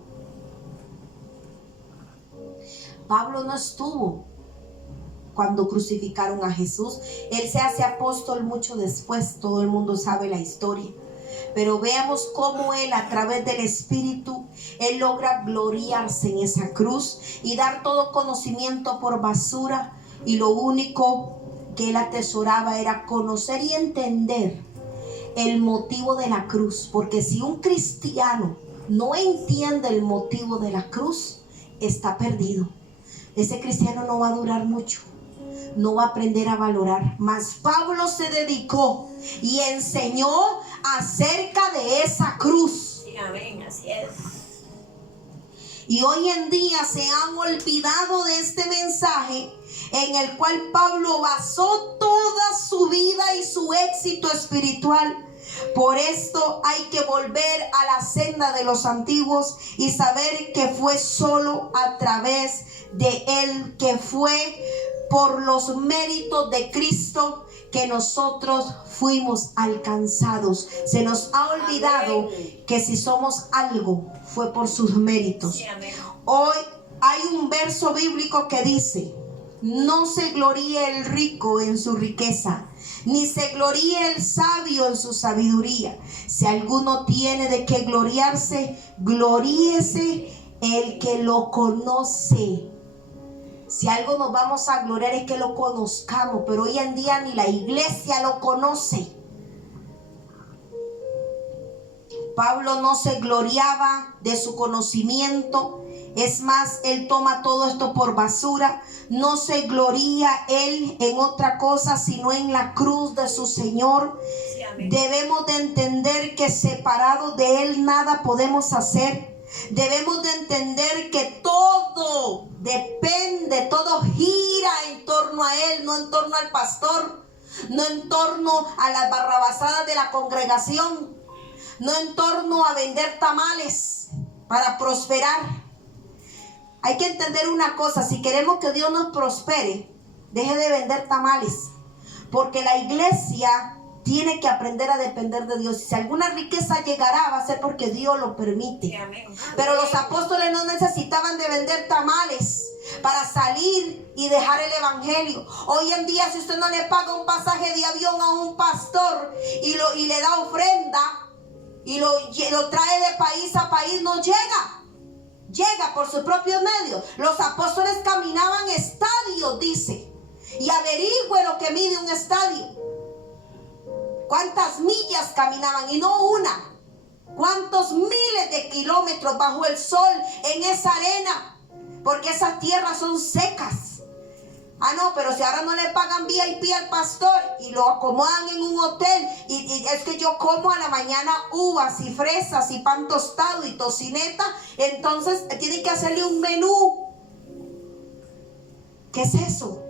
cuando crucificaron a Jesús. Él se hace apóstol mucho después. Todo el mundo sabe la historia. Pero veamos cómo Él, a través del Espíritu, Él logra gloriarse en esa cruz y dar todo conocimiento por basura. Y lo único que Él atesoraba era conocer y entender el motivo de la cruz. Porque si un cristiano no entiende el motivo de la cruz, está perdido. Ese cristiano no va a durar mucho, no va a aprender a valorar. Mas Pablo se dedicó y enseñó acerca de esa cruz. Sí, amén, así es. Y hoy en día se han olvidado de este mensaje, en el cual Pablo basó toda su vida y su éxito espiritual. Por esto hay que volver a la senda de los antiguos y saber que fue solo a través de Él, que fue por los méritos de Cristo, que nosotros fuimos alcanzados. Se nos ha olvidado que si somos algo fue por sus méritos. Sí, amén. Hoy hay un verso bíblico que dice: no se gloríe el rico en su riqueza, ni se gloríe el sabio en su sabiduría. Si alguno tiene de qué gloriarse, gloríese el que lo conoce. Si algo nos vamos a gloriar es que lo conozcamos, pero hoy en día ni la iglesia lo conoce. Pablo no se gloriaba de su conocimiento. Es más, él toma todo esto por basura. No se gloría él en otra cosa, sino en la cruz de su Señor. Sí, debemos de entender que separados de él nada podemos hacer. Debemos de entender que todo depende, todo gira en torno a él, no en torno al pastor, no en torno a las barrabasadas de la congregación, no en torno a vender tamales para prosperar. Hay que entender una cosa: si queremos que Dios nos prospere, deje de vender tamales, porque la iglesia tiene que aprender a depender de Dios. Si alguna riqueza llegará, va a ser porque Dios lo permite. Sí, amén. Pero los apóstoles no necesitaban de vender tamales para salir y dejar el evangelio. Hoy en día, si usted no le paga un pasaje de avión a un pastor y le da ofrenda y lo trae de país a país, no llega por sus propios medios. Los apóstoles caminaban estadios, dice, y averigüe lo que mide un estadio. ¿Cuántas millas caminaban? Y no una. ¿Cuántos miles de kilómetros bajo el sol en esa arena? Porque esas tierras son secas. Ah, no, pero si ahora no le pagan VIP al pastor y lo acomodan en un hotel, y es que yo como a la mañana uvas y fresas y pan tostado y tocineta, entonces tiene que hacerle un menú. ¿Qué es eso?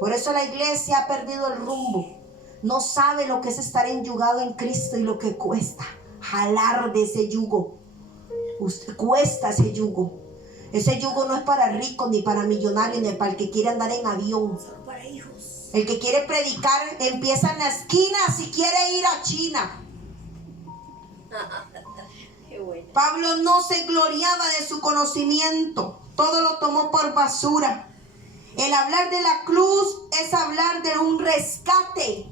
Por eso la iglesia ha perdido el rumbo. No sabe lo que es estar enyugado en Cristo y lo que cuesta jalar de ese yugo. Usted cuesta ese yugo. Ese yugo no es para ricos, ni para millonarios, ni para el que quiere andar en avión. Solo para hijos. El que quiere predicar empieza en la esquina si quiere ir a China. Qué bueno. Pablo no se gloriaba de su conocimiento. Todo lo tomó por basura. El hablar de la cruz es hablar de un rescate.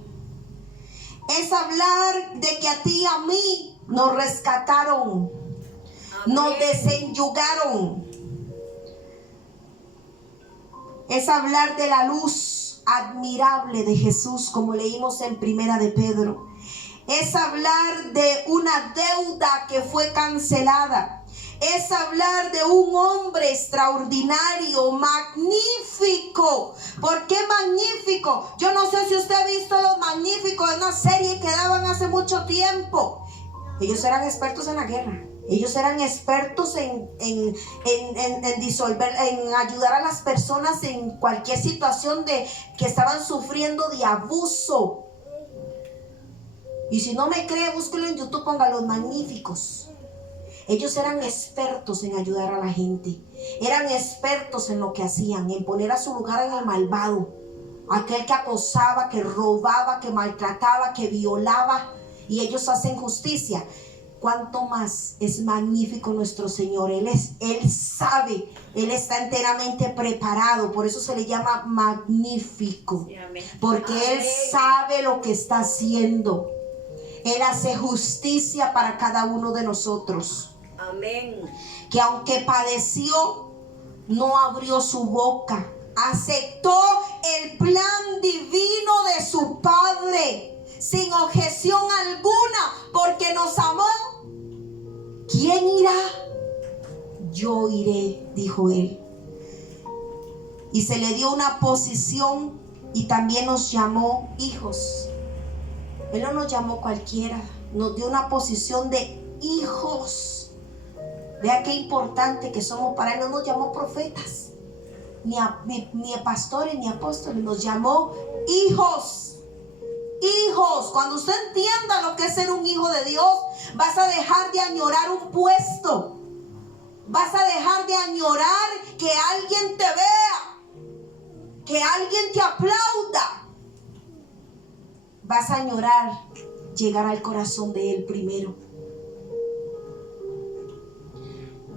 Es hablar de que a ti y a mí nos rescataron. Amén. Nos desenyugaron. Es hablar de la luz admirable de Jesús, como leímos en Primera de Pedro. Es hablar de una deuda que fue cancelada. Es hablar de un hombre extraordinario, magnífico. ¿Por qué magnífico? Yo no sé si usted ha visto Los Magníficos, en una serie que daban hace mucho tiempo. Ellos eran expertos en la guerra. Ellos eran expertos en disolver, en ayudar a las personas en cualquier situación que estaban sufriendo de abuso. Y si no me cree, búsquelo en YouTube, ponga Los Magníficos. Ellos eran expertos en ayudar a la gente. Eran expertos en lo que hacían, en poner a su lugar en el malvado. Aquel que acosaba, que robaba, que maltrataba, que violaba. Y ellos hacen justicia. ¿Cuánto más es magnífico nuestro Señor? Él sabe, Él está enteramente preparado. Por eso se le llama magnífico. Porque Él sabe lo que está haciendo. Él hace justicia para cada uno de nosotros. Amén. Que aunque padeció, no abrió su boca. Aceptó el plan divino de su Padre sin objeción alguna, porque nos amó. ¿Quién irá? Yo iré, dijo Él. Y se le dio una posición y también nos llamó hijos. Él no nos llamó cualquiera, nos dio una posición de hijos. Vea qué importante que somos para Él. No nos llamó profetas, ni a pastores, ni apóstoles. Nos llamó hijos. Hijos. Cuando usted entienda lo que es ser un hijo de Dios, vas a dejar de añorar un puesto. Vas a dejar de añorar que alguien te vea, que alguien te aplauda. vas a añorar llegar al corazón de Él primero.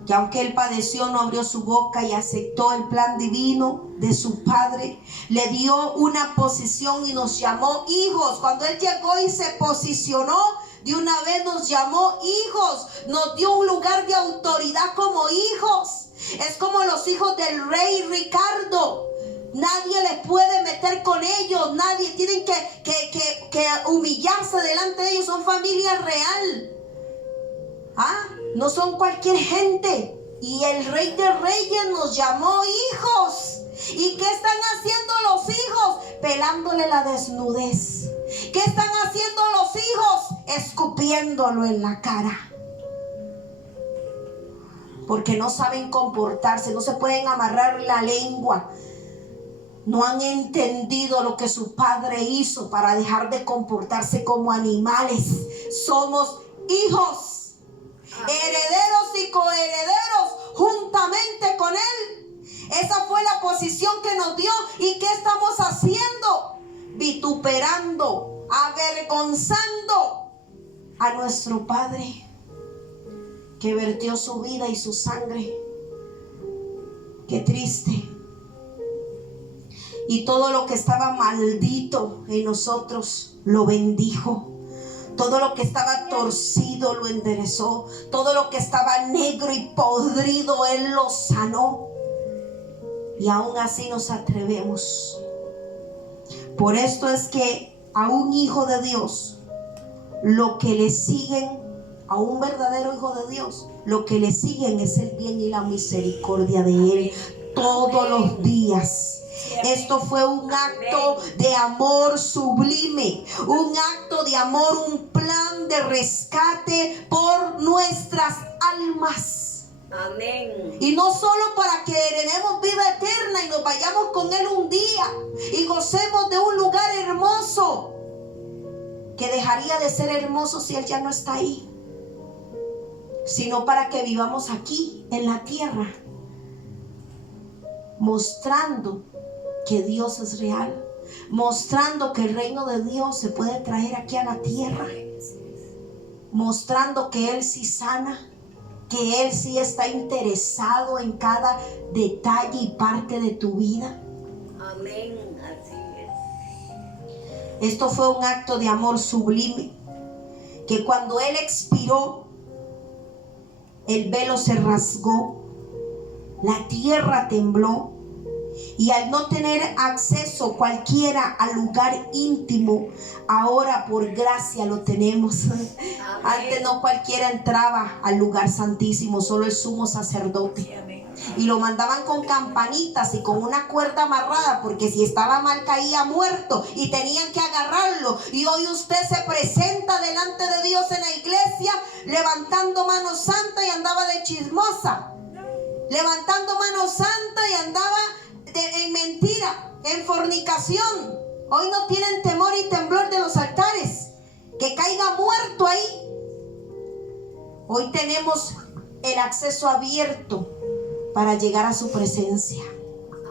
Que aunque Él padeció, no abrió su boca y aceptó el plan divino de su Padre. Le dio una posición y nos llamó hijos. Cuando Él llegó y se posicionó, de una vez nos llamó hijos. Nos dio un lugar de autoridad como hijos. Es como los hijos del rey Ricardo. Nadie les puede meter con ellos. Nadie. Tienen que humillarse delante de ellos. Son familia real. No son cualquier gente. Y el Rey de Reyes nos llamó hijos. ¿Y qué están haciendo los hijos? Pelándole la desnudez. ¿Qué están haciendo los hijos? Escupiéndolo en la cara. Porque no saben comportarse. No se pueden amarrar la lengua. No han entendido lo que su padre hizo para dejar de comportarse como animales. Somos hijos. Herederos y coherederos juntamente con Él. Esa fue la posición que nos dio. ¿Y qué estamos haciendo? Vituperando, avergonzando a nuestro Padre que vertió su vida y su sangre. Qué triste. Y todo lo que estaba maldito en nosotros lo bendijo. Todo lo que estaba torcido lo enderezó. Todo lo que estaba negro y podrido Él lo sanó. Y aún así nos atrevemos. Por esto es que a un hijo de Dios, lo que le siguen, a un verdadero hijo de Dios, lo que le siguen es el bien y la misericordia de Él todos los días. Esto fue un acto de amor sublime, un acto de amor, un plan de rescate por nuestras almas. Amén. Y no solo para que heredemos vida eterna y nos vayamos con Él un día y gocemos de un lugar hermoso, que dejaría de ser hermoso si Él ya no está ahí, sino para que vivamos aquí en la tierra, mostrando que Dios es real, mostrando que el reino de Dios se puede traer aquí a la tierra, mostrando que Él sí sana, que Él sí está interesado en cada detalle y parte de tu vida. Amén, así es. Esto fue un acto de amor sublime, que cuando Él expiró, el velo se rasgó, la tierra tembló. Y al no tener acceso cualquiera al lugar íntimo, ahora por gracia lo tenemos. Antes no cualquiera entraba al lugar santísimo, solo el sumo sacerdote. Y lo mandaban con campanitas y con una cuerda amarrada, porque si estaba mal caía muerto y tenían que agarrarlo. Y hoy usted se presenta delante de Dios en la iglesia levantando mano santa y andaba de chismosa, levantando mano santa y andaba en mentira, en fornicación. Hoy no tienen temor y temblor de los altares, que caiga muerto ahí. Hoy tenemos el acceso abierto para llegar a su presencia.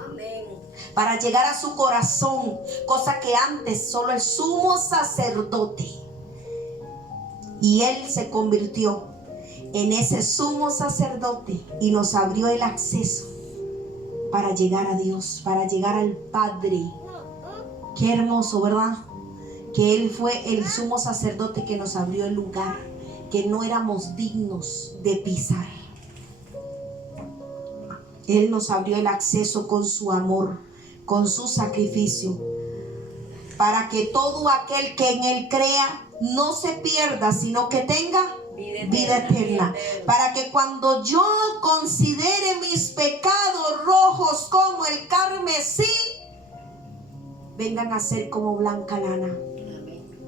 Amén. Para llegar a su corazón, cosa que antes solo el sumo sacerdote. Y Él se convirtió en ese sumo sacerdote y nos abrió el acceso para llegar a Dios, para llegar al Padre. Qué hermoso, ¿verdad? Que Él fue el sumo sacerdote que nos abrió el lugar que no éramos dignos de pisar. Él nos abrió el acceso con su amor, con su sacrificio, para que todo aquel que en Él crea no se pierda, sino que tenga vida eterna. Para que cuando yo considere mis pecados rojos como el carmesí, vengan a ser como blanca lana.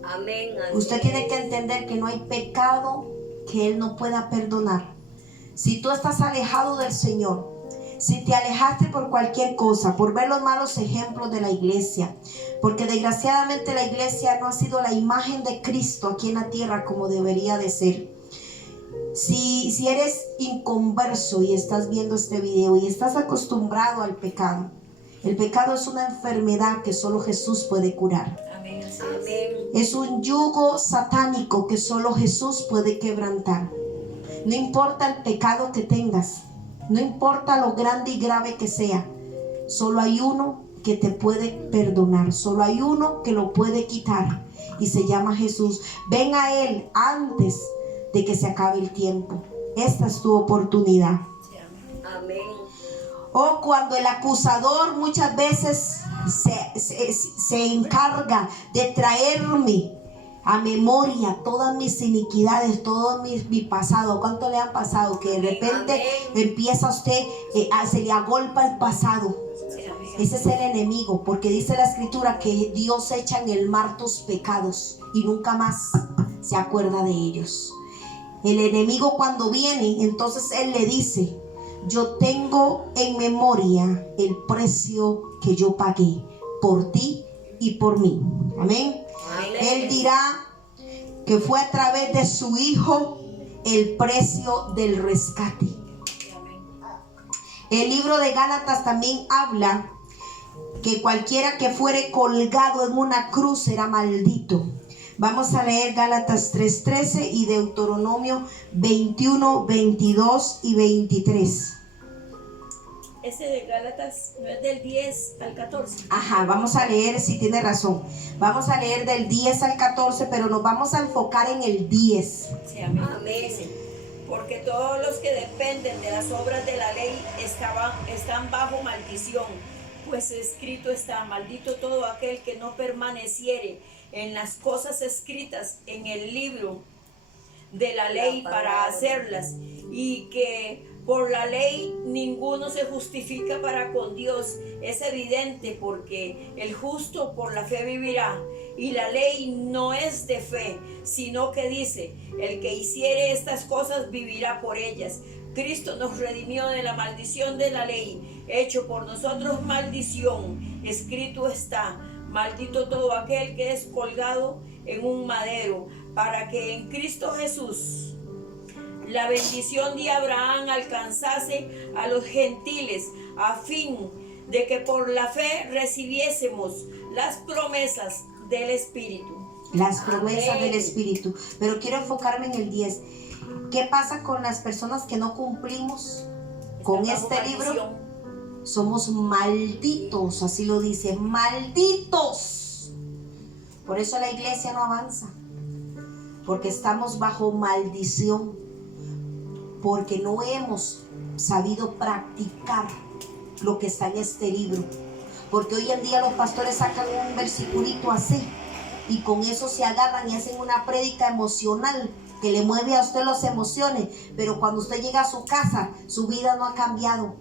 Amén. Usted tiene que entender que no hay pecado que Él no pueda perdonar. Si tú estás alejado del Señor, si te alejaste por cualquier cosa, por ver los malos ejemplos de la iglesia, porque desgraciadamente la iglesia no ha sido la imagen de Cristo aquí en la tierra como debería de ser. Si eres inconverso y estás viendo este video y estás acostumbrado al pecado, el pecado es una enfermedad que solo Jesús puede curar. Amén. Amén. Así es. Amén. Es un yugo satánico que solo Jesús puede quebrantar. No importa el pecado que tengas, no importa lo grande y grave que sea, solo hay uno que te puede perdonar, solo hay uno que lo puede quitar y se llama Jesús. Ven a Él antes de que se acabe el tiempo. Esta es tu oportunidad. Sí, amén. Amén. O cuando el acusador muchas veces se encarga de traerme a memoria todas mis iniquidades, todo mi pasado. ¿Cuánto le han pasado? Que de repente Amén. empieza usted, se le agolpa el pasado. Sí, amén. Ese es el enemigo, porque dice la escritura que Dios echa en el mar tus pecados y nunca más se acuerda de ellos. El enemigo cuando viene, entonces él le dice: yo tengo en memoria el precio que yo pagué por ti y por mí. Amén. Amén. Él dirá que fue a través de su Hijo el precio del rescate. Sí, amén. El libro de Gálatas también habla que cualquiera que fuere colgado en una cruz será maldito. Vamos a leer Gálatas 3:13 y Deuteronomio 21, 22 y 23. Ese de Gálatas no es del 10 al 14. Ajá, vamos a leer, si tiene razón. Vamos a leer del 10 al 14, pero nos vamos a enfocar en el 10. Sí, amén. Amén. Dice, porque todos los que dependen de las obras de la ley están bajo maldición, pues escrito está: maldito todo aquel que no permaneciere en las cosas escritas en el libro de la ley para hacerlas, y que por la ley ninguno se justifica para con Dios. Es evidente, porque el justo por la fe vivirá. Y la ley no es de fe, sino que dice: el que hiciere estas cosas vivirá por ellas. Cristo nos redimió de la maldición de la ley, hecho por nosotros maldición. Escrito está: maldito todo aquel que es colgado en un madero, para que en Cristo Jesús la bendición de Abraham alcanzase a los gentiles, a fin de que por la fe recibiésemos las promesas del Espíritu. Las promesas Amén. del Espíritu. Pero quiero enfocarme en el 10. ¿Qué pasa con las personas que no cumplimos con Están bajo este libro? maldición. Somos malditos, así lo dice, malditos. Por eso la iglesia no avanza, porque estamos bajo maldición, porque no hemos sabido practicar lo que está en este libro. Porque hoy en día los pastores sacan un versiculito así y con eso se agarran y hacen una prédica emocional que le mueve a usted las emociones, pero cuando usted llega a su casa, su vida no ha cambiado.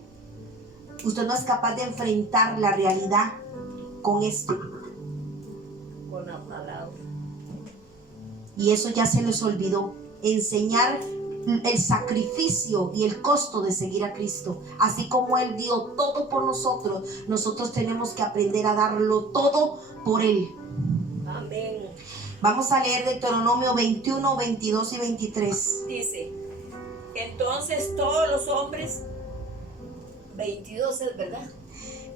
Usted no es capaz de enfrentar la realidad con esto. Con la palabra. Y eso ya se les olvidó. Enseñar el sacrificio y el costo de seguir a Cristo. Así como Él dio todo por nosotros, nosotros tenemos que aprender a darlo todo por Él. Amén. Vamos a leer Deuteronomio 21, 22 y 23. Dice: entonces todos los hombres, 22 es verdad.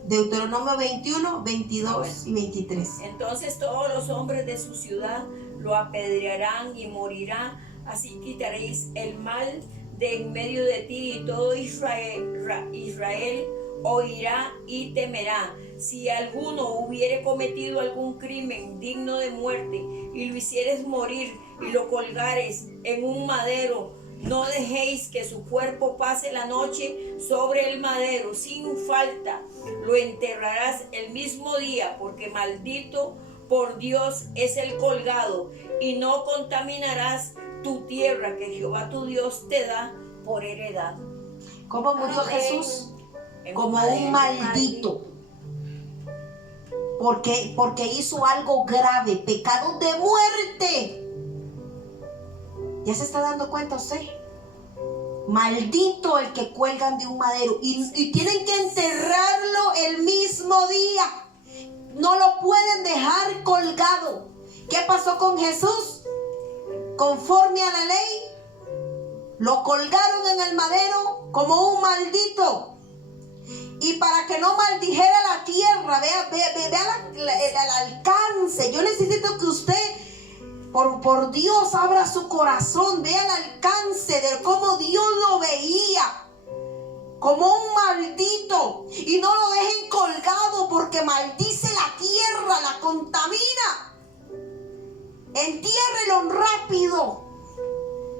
Deuteronomio 21, 22 y 23. Entonces todos los hombres de su ciudad lo apedrearán y morirá. Así quitaréis el mal de en medio de ti, y todo Israel oirá y temerá. Si alguno hubiere cometido algún crimen digno de muerte y lo hicieres morir y lo colgares en un madero, no dejéis que su cuerpo pase la noche sobre el madero. Sin falta lo enterrarás el mismo día, porque maldito por Dios es el colgado, y no contaminarás tu tierra que Jehová tu Dios te da por heredad. ¿Cómo murió Amén. Jesús? En Como madero. un maldito. Porque hizo algo grave, pecado de muerte. ¿Ya se está dando cuenta usted? Maldito el que cuelgan de un madero. Y tienen que enterrarlo el mismo día. No lo pueden dejar colgado. ¿Qué pasó con Jesús? Conforme a la ley, lo colgaron en el madero como un maldito. Y para que no maldijera la tierra. Vea el alcance. Yo necesito que usted, por Dios, abra su corazón. Vea el alcance de cómo Dios lo veía como un maldito, y no lo dejen colgado porque maldice la tierra, la contamina. Entiérrelo rápido.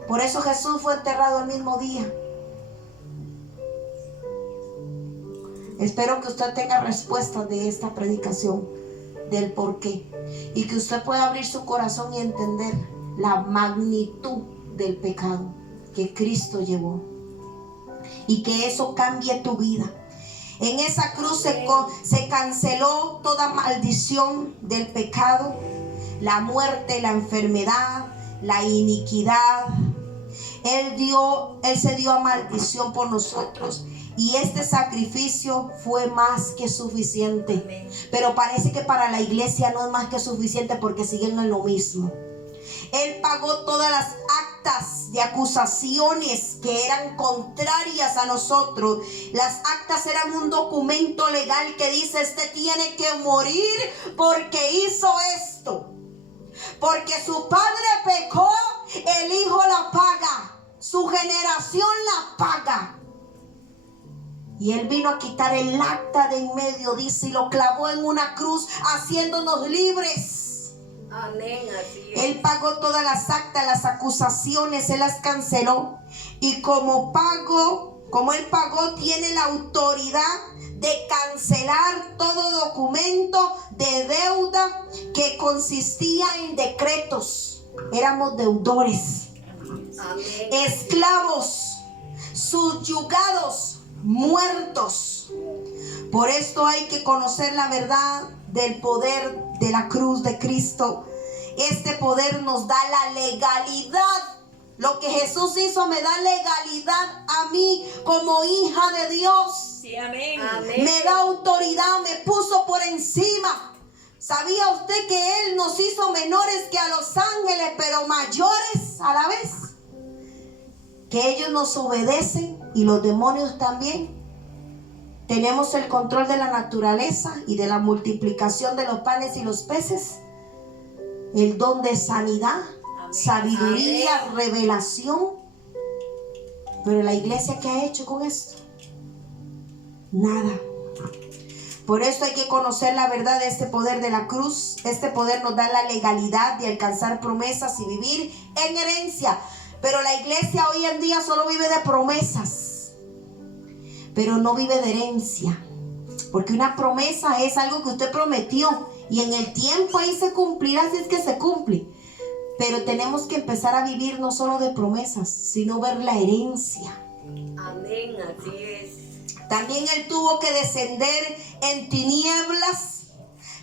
Por eso Jesús fue enterrado el mismo día. Espero que usted tenga respuestas de esta predicación, del por qué, y que usted pueda abrir su corazón y entender la magnitud del pecado que Cristo llevó, y que eso cambie tu vida. En esa cruz se canceló toda maldición del pecado, la muerte, la enfermedad, la iniquidad. Él se dio a maldición por nosotros, y este sacrificio fue más que suficiente. Pero parece que para la iglesia no es más que suficiente, porque siguen en lo mismo. Él pagó todas las actas de acusaciones que eran contrarias a nosotros. Las actas eran un documento legal que dice: este tiene que morir porque hizo esto, porque su padre pecó, el hijo la paga, su generación la paga. Y Él vino a quitar el acta de en medio, dice, y lo clavó en una cruz, haciéndonos libres. Amén, así es. Él pagó todas las actas, las acusaciones, Él las canceló. Y como Él pagó, tiene la autoridad de cancelar todo documento de deuda que consistía en decretos. Éramos deudores, Amén. esclavos, subyugados, muertos. Por esto hay que conocer la verdad del poder de la cruz de Cristo. Este poder nos da la legalidad. Lo que Jesús hizo me da legalidad a mí como hija de Dios. Sí, amén. Amén. Me da autoridad, me puso por encima. ¿Sabía usted que Él nos hizo menores que a los ángeles, pero mayores a la vez? Que ellos nos obedecen, y los demonios también. Tenemos el control de la naturaleza y de la multiplicación de los panes y los peces. El don de sanidad, Amén. sabiduría, Amén. revelación. Pero la iglesia, ¿qué ha hecho con esto? Nada. Por eso hay que conocer la verdad de este poder de la cruz. Este poder nos da la legalidad de alcanzar promesas y vivir en herencia. Pero la iglesia hoy en día solo vive de promesas, pero no vive de herencia. Porque una promesa es algo que usted prometió, y en el tiempo ahí se cumplirá, si es que se cumple. Pero tenemos que empezar a vivir no solo de promesas, sino ver la herencia. Amén, así es. También Él tuvo que descender en tinieblas.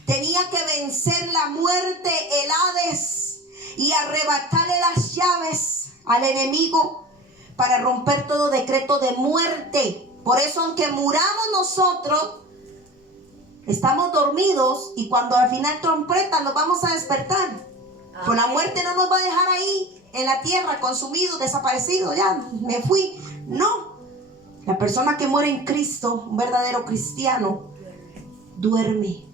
Tenía que vencer la muerte, el Hades, y arrebatarle las llaves al enemigo para romper todo decreto de muerte. Por eso, aunque muramos nosotros, estamos dormidos, y cuando al final trompeta nos vamos a despertar. Con la muerte no nos va a dejar ahí en la tierra, consumido, desaparecido, ya me fui. No. La persona que muere en Cristo, un verdadero cristiano, duerme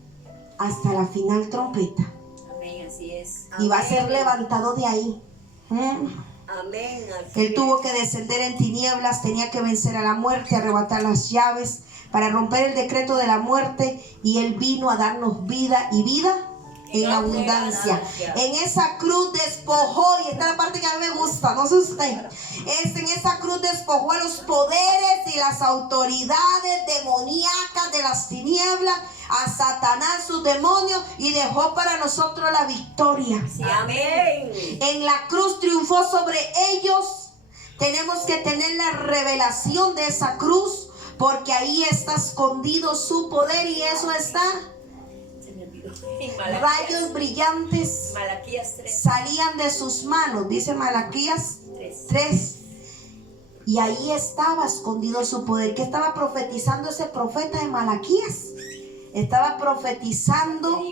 hasta la final trompeta. Amén, así es. Y va a ser Amén. levantado de ahí. Amén, así Él es. tuvo que descender en tinieblas, tenía que vencer a la muerte, arrebatar las llaves para romper el decreto de la muerte, y Él vino a darnos vida, y vida en abundancia. En esa cruz despojó, y esta es la parte que a mí me gusta, no sé usted, en esa cruz despojó a los poderes y las autoridades demoníacas de las tinieblas, a Satanás, sus demonios, y dejó para nosotros la victoria. Sí, Amén. En la cruz triunfó sobre ellos. Tenemos que tener la revelación de esa cruz, porque ahí está escondido su poder, y eso está. Se me olvidó. Rayos brillantes Malaquías 3. salían de sus manos, dice Malaquías 3. Y ahí estaba escondido su poder. ¿Qué estaba profetizando ese profeta de Malaquías? Estaba profetizando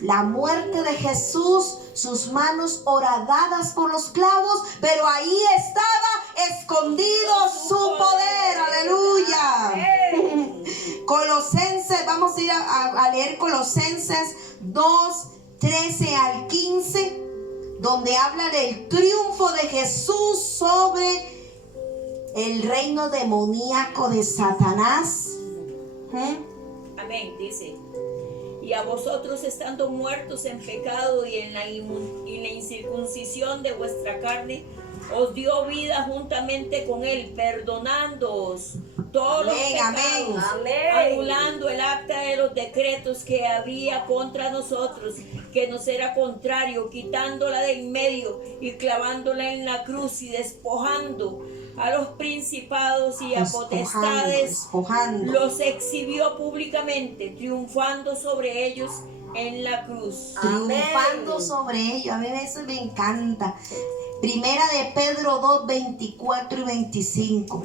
la muerte de Jesús, sus manos horadadas por los clavos, pero ahí estaba escondido su poder. ¡Aleluya! Colosenses, vamos a ir a leer Colosenses 2:13 al 15, donde habla del triunfo de Jesús sobre el reino demoníaco de Satanás. Amén, dice. Y a vosotros, estando muertos en pecado y en la incircuncisión de vuestra carne, os dio vida juntamente con él, perdonándoos todos los pecados, anulando el acta de los decretos que había contra nosotros, que nos era contrario, quitándola de en medio y clavándola en la cruz, y despojando a los principados y a potestades, los exhibió públicamente, triunfando sobre ellos en la cruz. Triunfando sobre ellos. A mí eso me encanta. Primera de Pedro 2:24 y 25.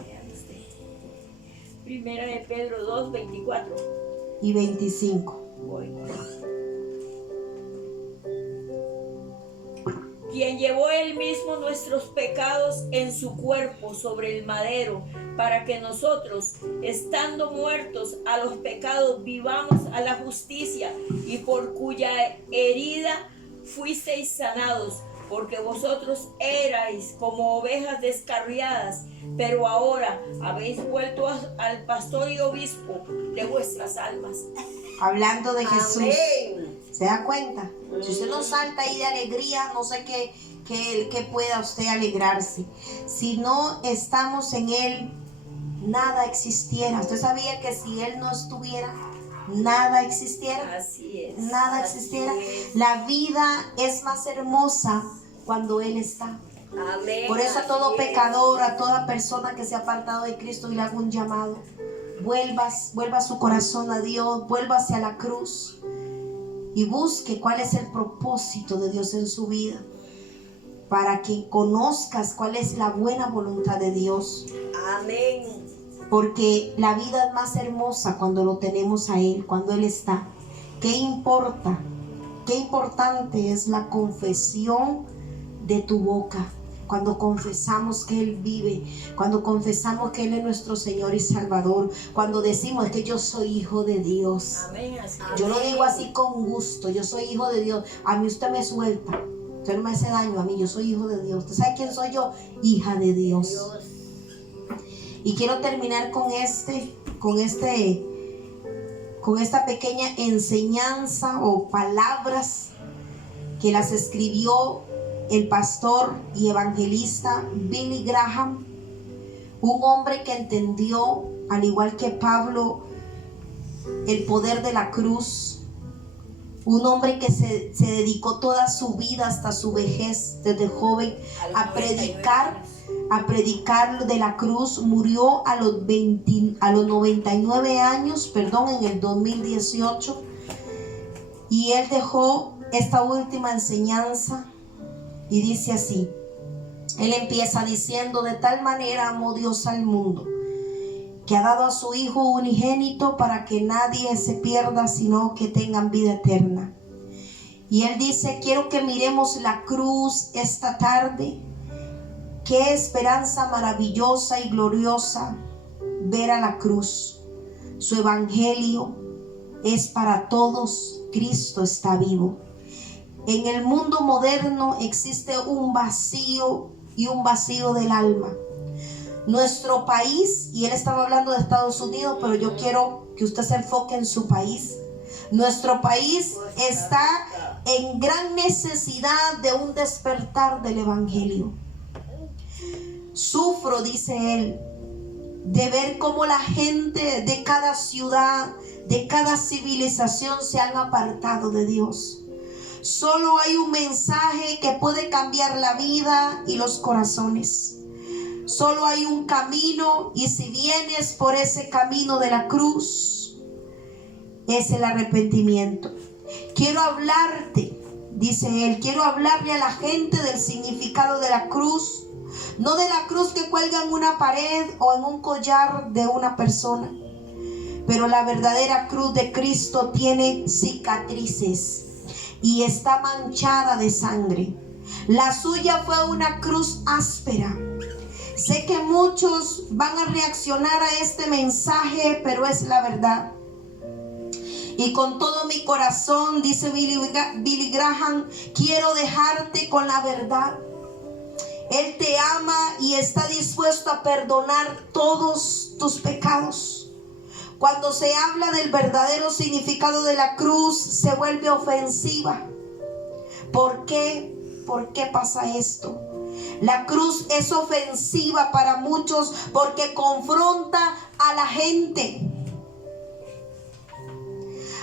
Primera de Pedro 2:24 y 25. Voy. Quien llevó él mismo nuestros pecados en su cuerpo sobre el madero, para que nosotros, estando muertos a los pecados, vivamos a la justicia, y por cuya herida fuisteis sanados, porque vosotros erais como ovejas descarriadas, pero ahora habéis vuelto al pastor y obispo de vuestras almas. Hablando de Jesús. Amén. ¿Se da cuenta? Si usted no salta ahí de alegría, no sé qué pueda usted alegrarse. Si no estamos en Él, nada existiera. ¿Usted sabía que si Él no estuviera, nada existiera? Así es. Nada existiera. La vida es más hermosa cuando Él está. Amén. Por eso a todo pecador, a toda persona que se ha apartado de Cristo, y le hago un llamado: vuelva su corazón a Dios, vuelva hacia la cruz y busque cuál es el propósito de Dios en su vida, para que conozcas cuál es la buena voluntad de Dios. Amén. Porque la vida es más hermosa cuando lo tenemos a Él, cuando Él está. ¿Qué importa? Qué importante es la confesión de tu boca. Cuando confesamos que Él vive, cuando confesamos que Él es nuestro Señor y Salvador, cuando decimos que yo soy hijo de Dios. Amén. Así es. Yo lo digo así con gusto: yo soy hijo de Dios. A mí usted me suelta, usted no me hace daño a mí, yo soy hijo de Dios. ¿Usted sabe quién soy yo? Hija de Dios. Y quiero terminar con esta pequeña enseñanza o palabras que las escribió el pastor y evangelista Billy Graham, un hombre que entendió, al igual que Pablo, el poder de la cruz. Un hombre que se dedicó toda su vida hasta su vejez, desde joven, a predicar de la cruz. Murió a los 99 años, en el 2018. Y él dejó esta última enseñanza, y dice así. Él empieza diciendo: de tal manera amó Dios al mundo, que ha dado a su Hijo unigénito, para que nadie se pierda, sino que tengan vida eterna. Y él dice: quiero que miremos la cruz esta tarde. Qué esperanza maravillosa y gloriosa ver a la cruz. Su evangelio es para todos. Cristo está vivo. En el mundo moderno existe un vacío, y un vacío del alma. Nuestro país, y él estaba hablando de Estados Unidos, pero yo quiero que usted se enfoque en su país. Nuestro país está en gran necesidad de un despertar del evangelio. Sufro, dice él, de ver cómo la gente de cada ciudad, de cada civilización, se han apartado de Dios. Solo hay un mensaje que puede cambiar la vida y los corazones. Solo hay un camino, y si vienes por ese camino de la cruz, es el arrepentimiento. Quiero hablarte, dice él, quiero hablarle a la gente del significado de la cruz. No de la cruz que cuelga en una pared o en un collar de una persona, pero la verdadera cruz de Cristo tiene cicatrices y está manchada de sangre. La suya fue una cruz áspera Sé que muchos van a reaccionar a este mensaje, pero es la verdad. Y con todo mi corazón, dice Billy Graham, quiero dejarte con la verdad. Él te ama y está dispuesto a perdonar todos tus pecados. Cuando se habla del verdadero significado de la cruz, se vuelve ofensiva. ¿Por qué? ¿Por qué pasa esto? La cruz es ofensiva para muchos porque confronta a la gente.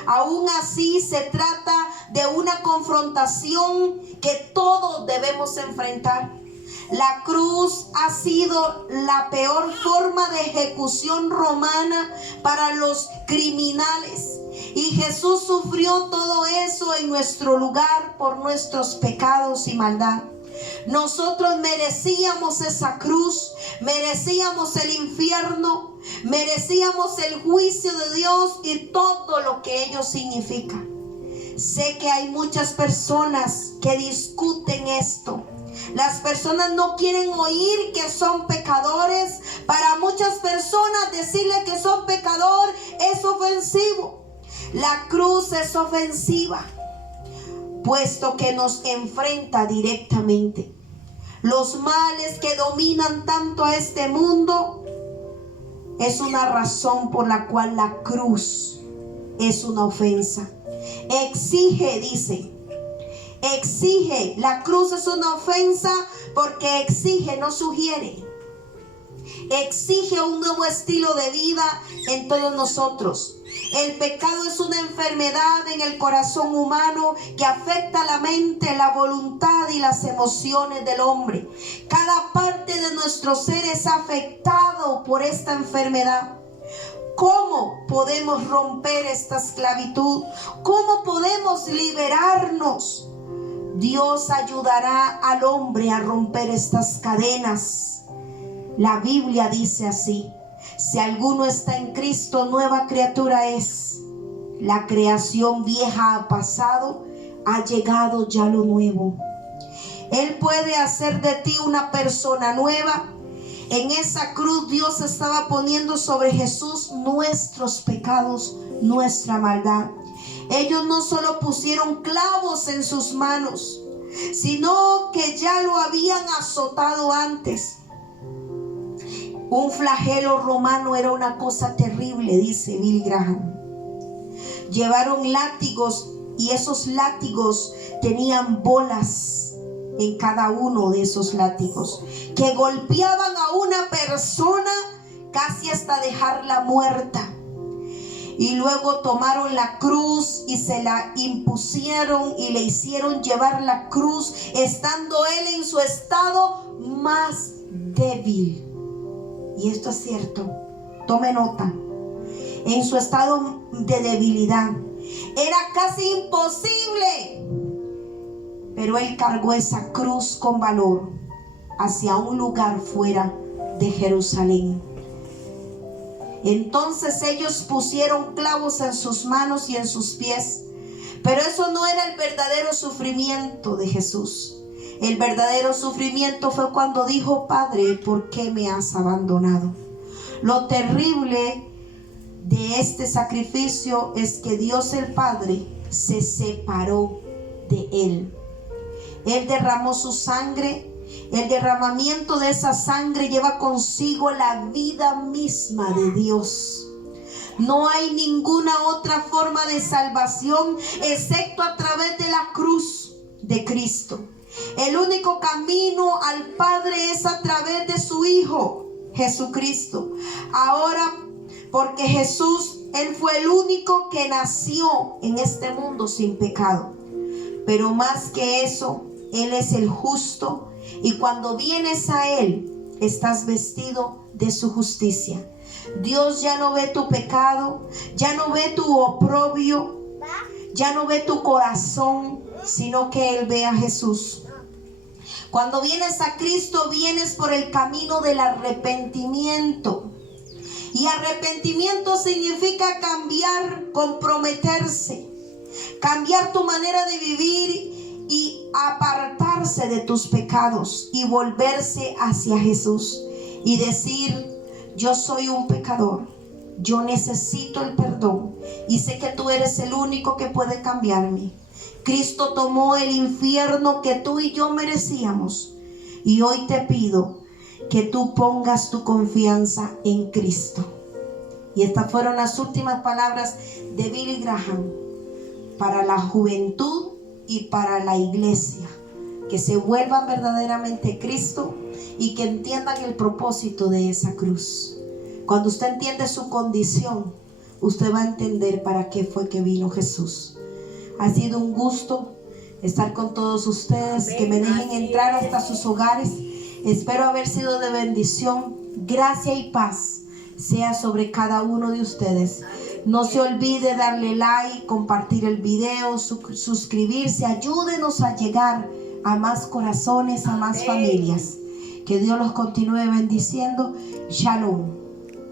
Aún así se trata de una confrontación que todos debemos enfrentar. La cruz ha sido la peor forma de ejecución romana para los criminales. Y Jesús sufrió todo eso en nuestro lugar por nuestros pecados y maldad. Nosotros merecíamos esa cruz, merecíamos el infierno, merecíamos el juicio de Dios y todo lo que ello significa. Sé que hay muchas personas que discuten esto. Las personas no quieren oír que son pecadores. Para muchas personas decirle que son pecador es ofensivo. La cruz es ofensiva, puesto que nos enfrenta directamente. Los males que dominan tanto a este mundo es una razón por la cual la cruz es una ofensa. Exige, dice, exige. La cruz es una ofensa porque exige, no sugiere. Exige un nuevo estilo de vida en todos nosotros. El pecado es una enfermedad en el corazón humano que afecta la mente, la voluntad y las emociones del hombre. Cada parte de nuestro ser es afectado por esta enfermedad. ¿Cómo podemos romper esta esclavitud? ¿Cómo podemos liberarnos? Dios ayudará al hombre a romper estas cadenas. La Biblia dice así: si alguno está en Cristo, nueva criatura es. La creación vieja ha pasado, ha llegado ya lo nuevo. Él puede hacer de ti una persona nueva. En esa cruz Dios estaba poniendo sobre Jesús nuestros pecados, nuestra maldad. Ellos no solo pusieron clavos en sus manos, sino que ya lo habían azotado antes. Un flagelo romano era una cosa terrible, dice Billy Graham. Llevaron látigos y esos látigos tenían bolas en cada uno de esos látigos que golpeaban a una persona casi hasta dejarla muerta. Y luego tomaron la cruz y se la impusieron y le hicieron llevar la cruz estando él en su estado más débil. Y esto es cierto, tome nota. En su estado de debilidad era casi imposible, pero él cargó esa cruz con valor hacia un lugar fuera de Jerusalén. Entonces ellos pusieron clavos en sus manos y en sus pies, pero eso no era el verdadero sufrimiento de Jesús. El verdadero sufrimiento fue cuando dijo: Padre, ¿por qué me has abandonado? Lo terrible de este sacrificio es que Dios el Padre se separó de él. Él derramó su sangre. El derramamiento de esa sangre lleva consigo la vida misma de Dios. No hay ninguna otra forma de salvación excepto a través de la cruz de Cristo. El único camino al Padre es a través de su Hijo, Jesucristo. Ahora, porque Jesús, Él fue el único que nació en este mundo sin pecado. Pero más que eso, Él es el justo. Y cuando vienes a Él, estás vestido de su justicia. Dios ya no ve tu pecado, ya no ve tu oprobio, ya no ve tu corazón, sino que Él ve a Jesús. Cuando vienes a Cristo, vienes por el camino del arrepentimiento. Y arrepentimiento significa cambiar, comprometerse, cambiar tu manera de vivir y apartarse de tus pecados y volverse hacia Jesús. y decir: yo soy un pecador, yo necesito el perdón y sé que tú eres el único que puede cambiarme. Cristo tomó el infierno que tú y yo merecíamos, y hoy te pido que tú pongas tu confianza en Cristo. Y estas fueron las últimas palabras de Billy Graham para la juventud y para la iglesia, que se vuelvan verdaderamente Cristo y que entiendan el propósito de esa cruz. Cuando usted entiende su condición, usted va a entender para qué fue que vino Jesús. Ha sido un gusto estar con todos ustedes. Que me dejen entrar hasta sus hogares. Espero haber sido de bendición. Gracia y paz sea sobre cada uno de ustedes. No se olvide darle like, compartir el video, suscribirse. Ayúdenos a llegar a más corazones, a más familias. Que Dios los continúe bendiciendo. Shalom.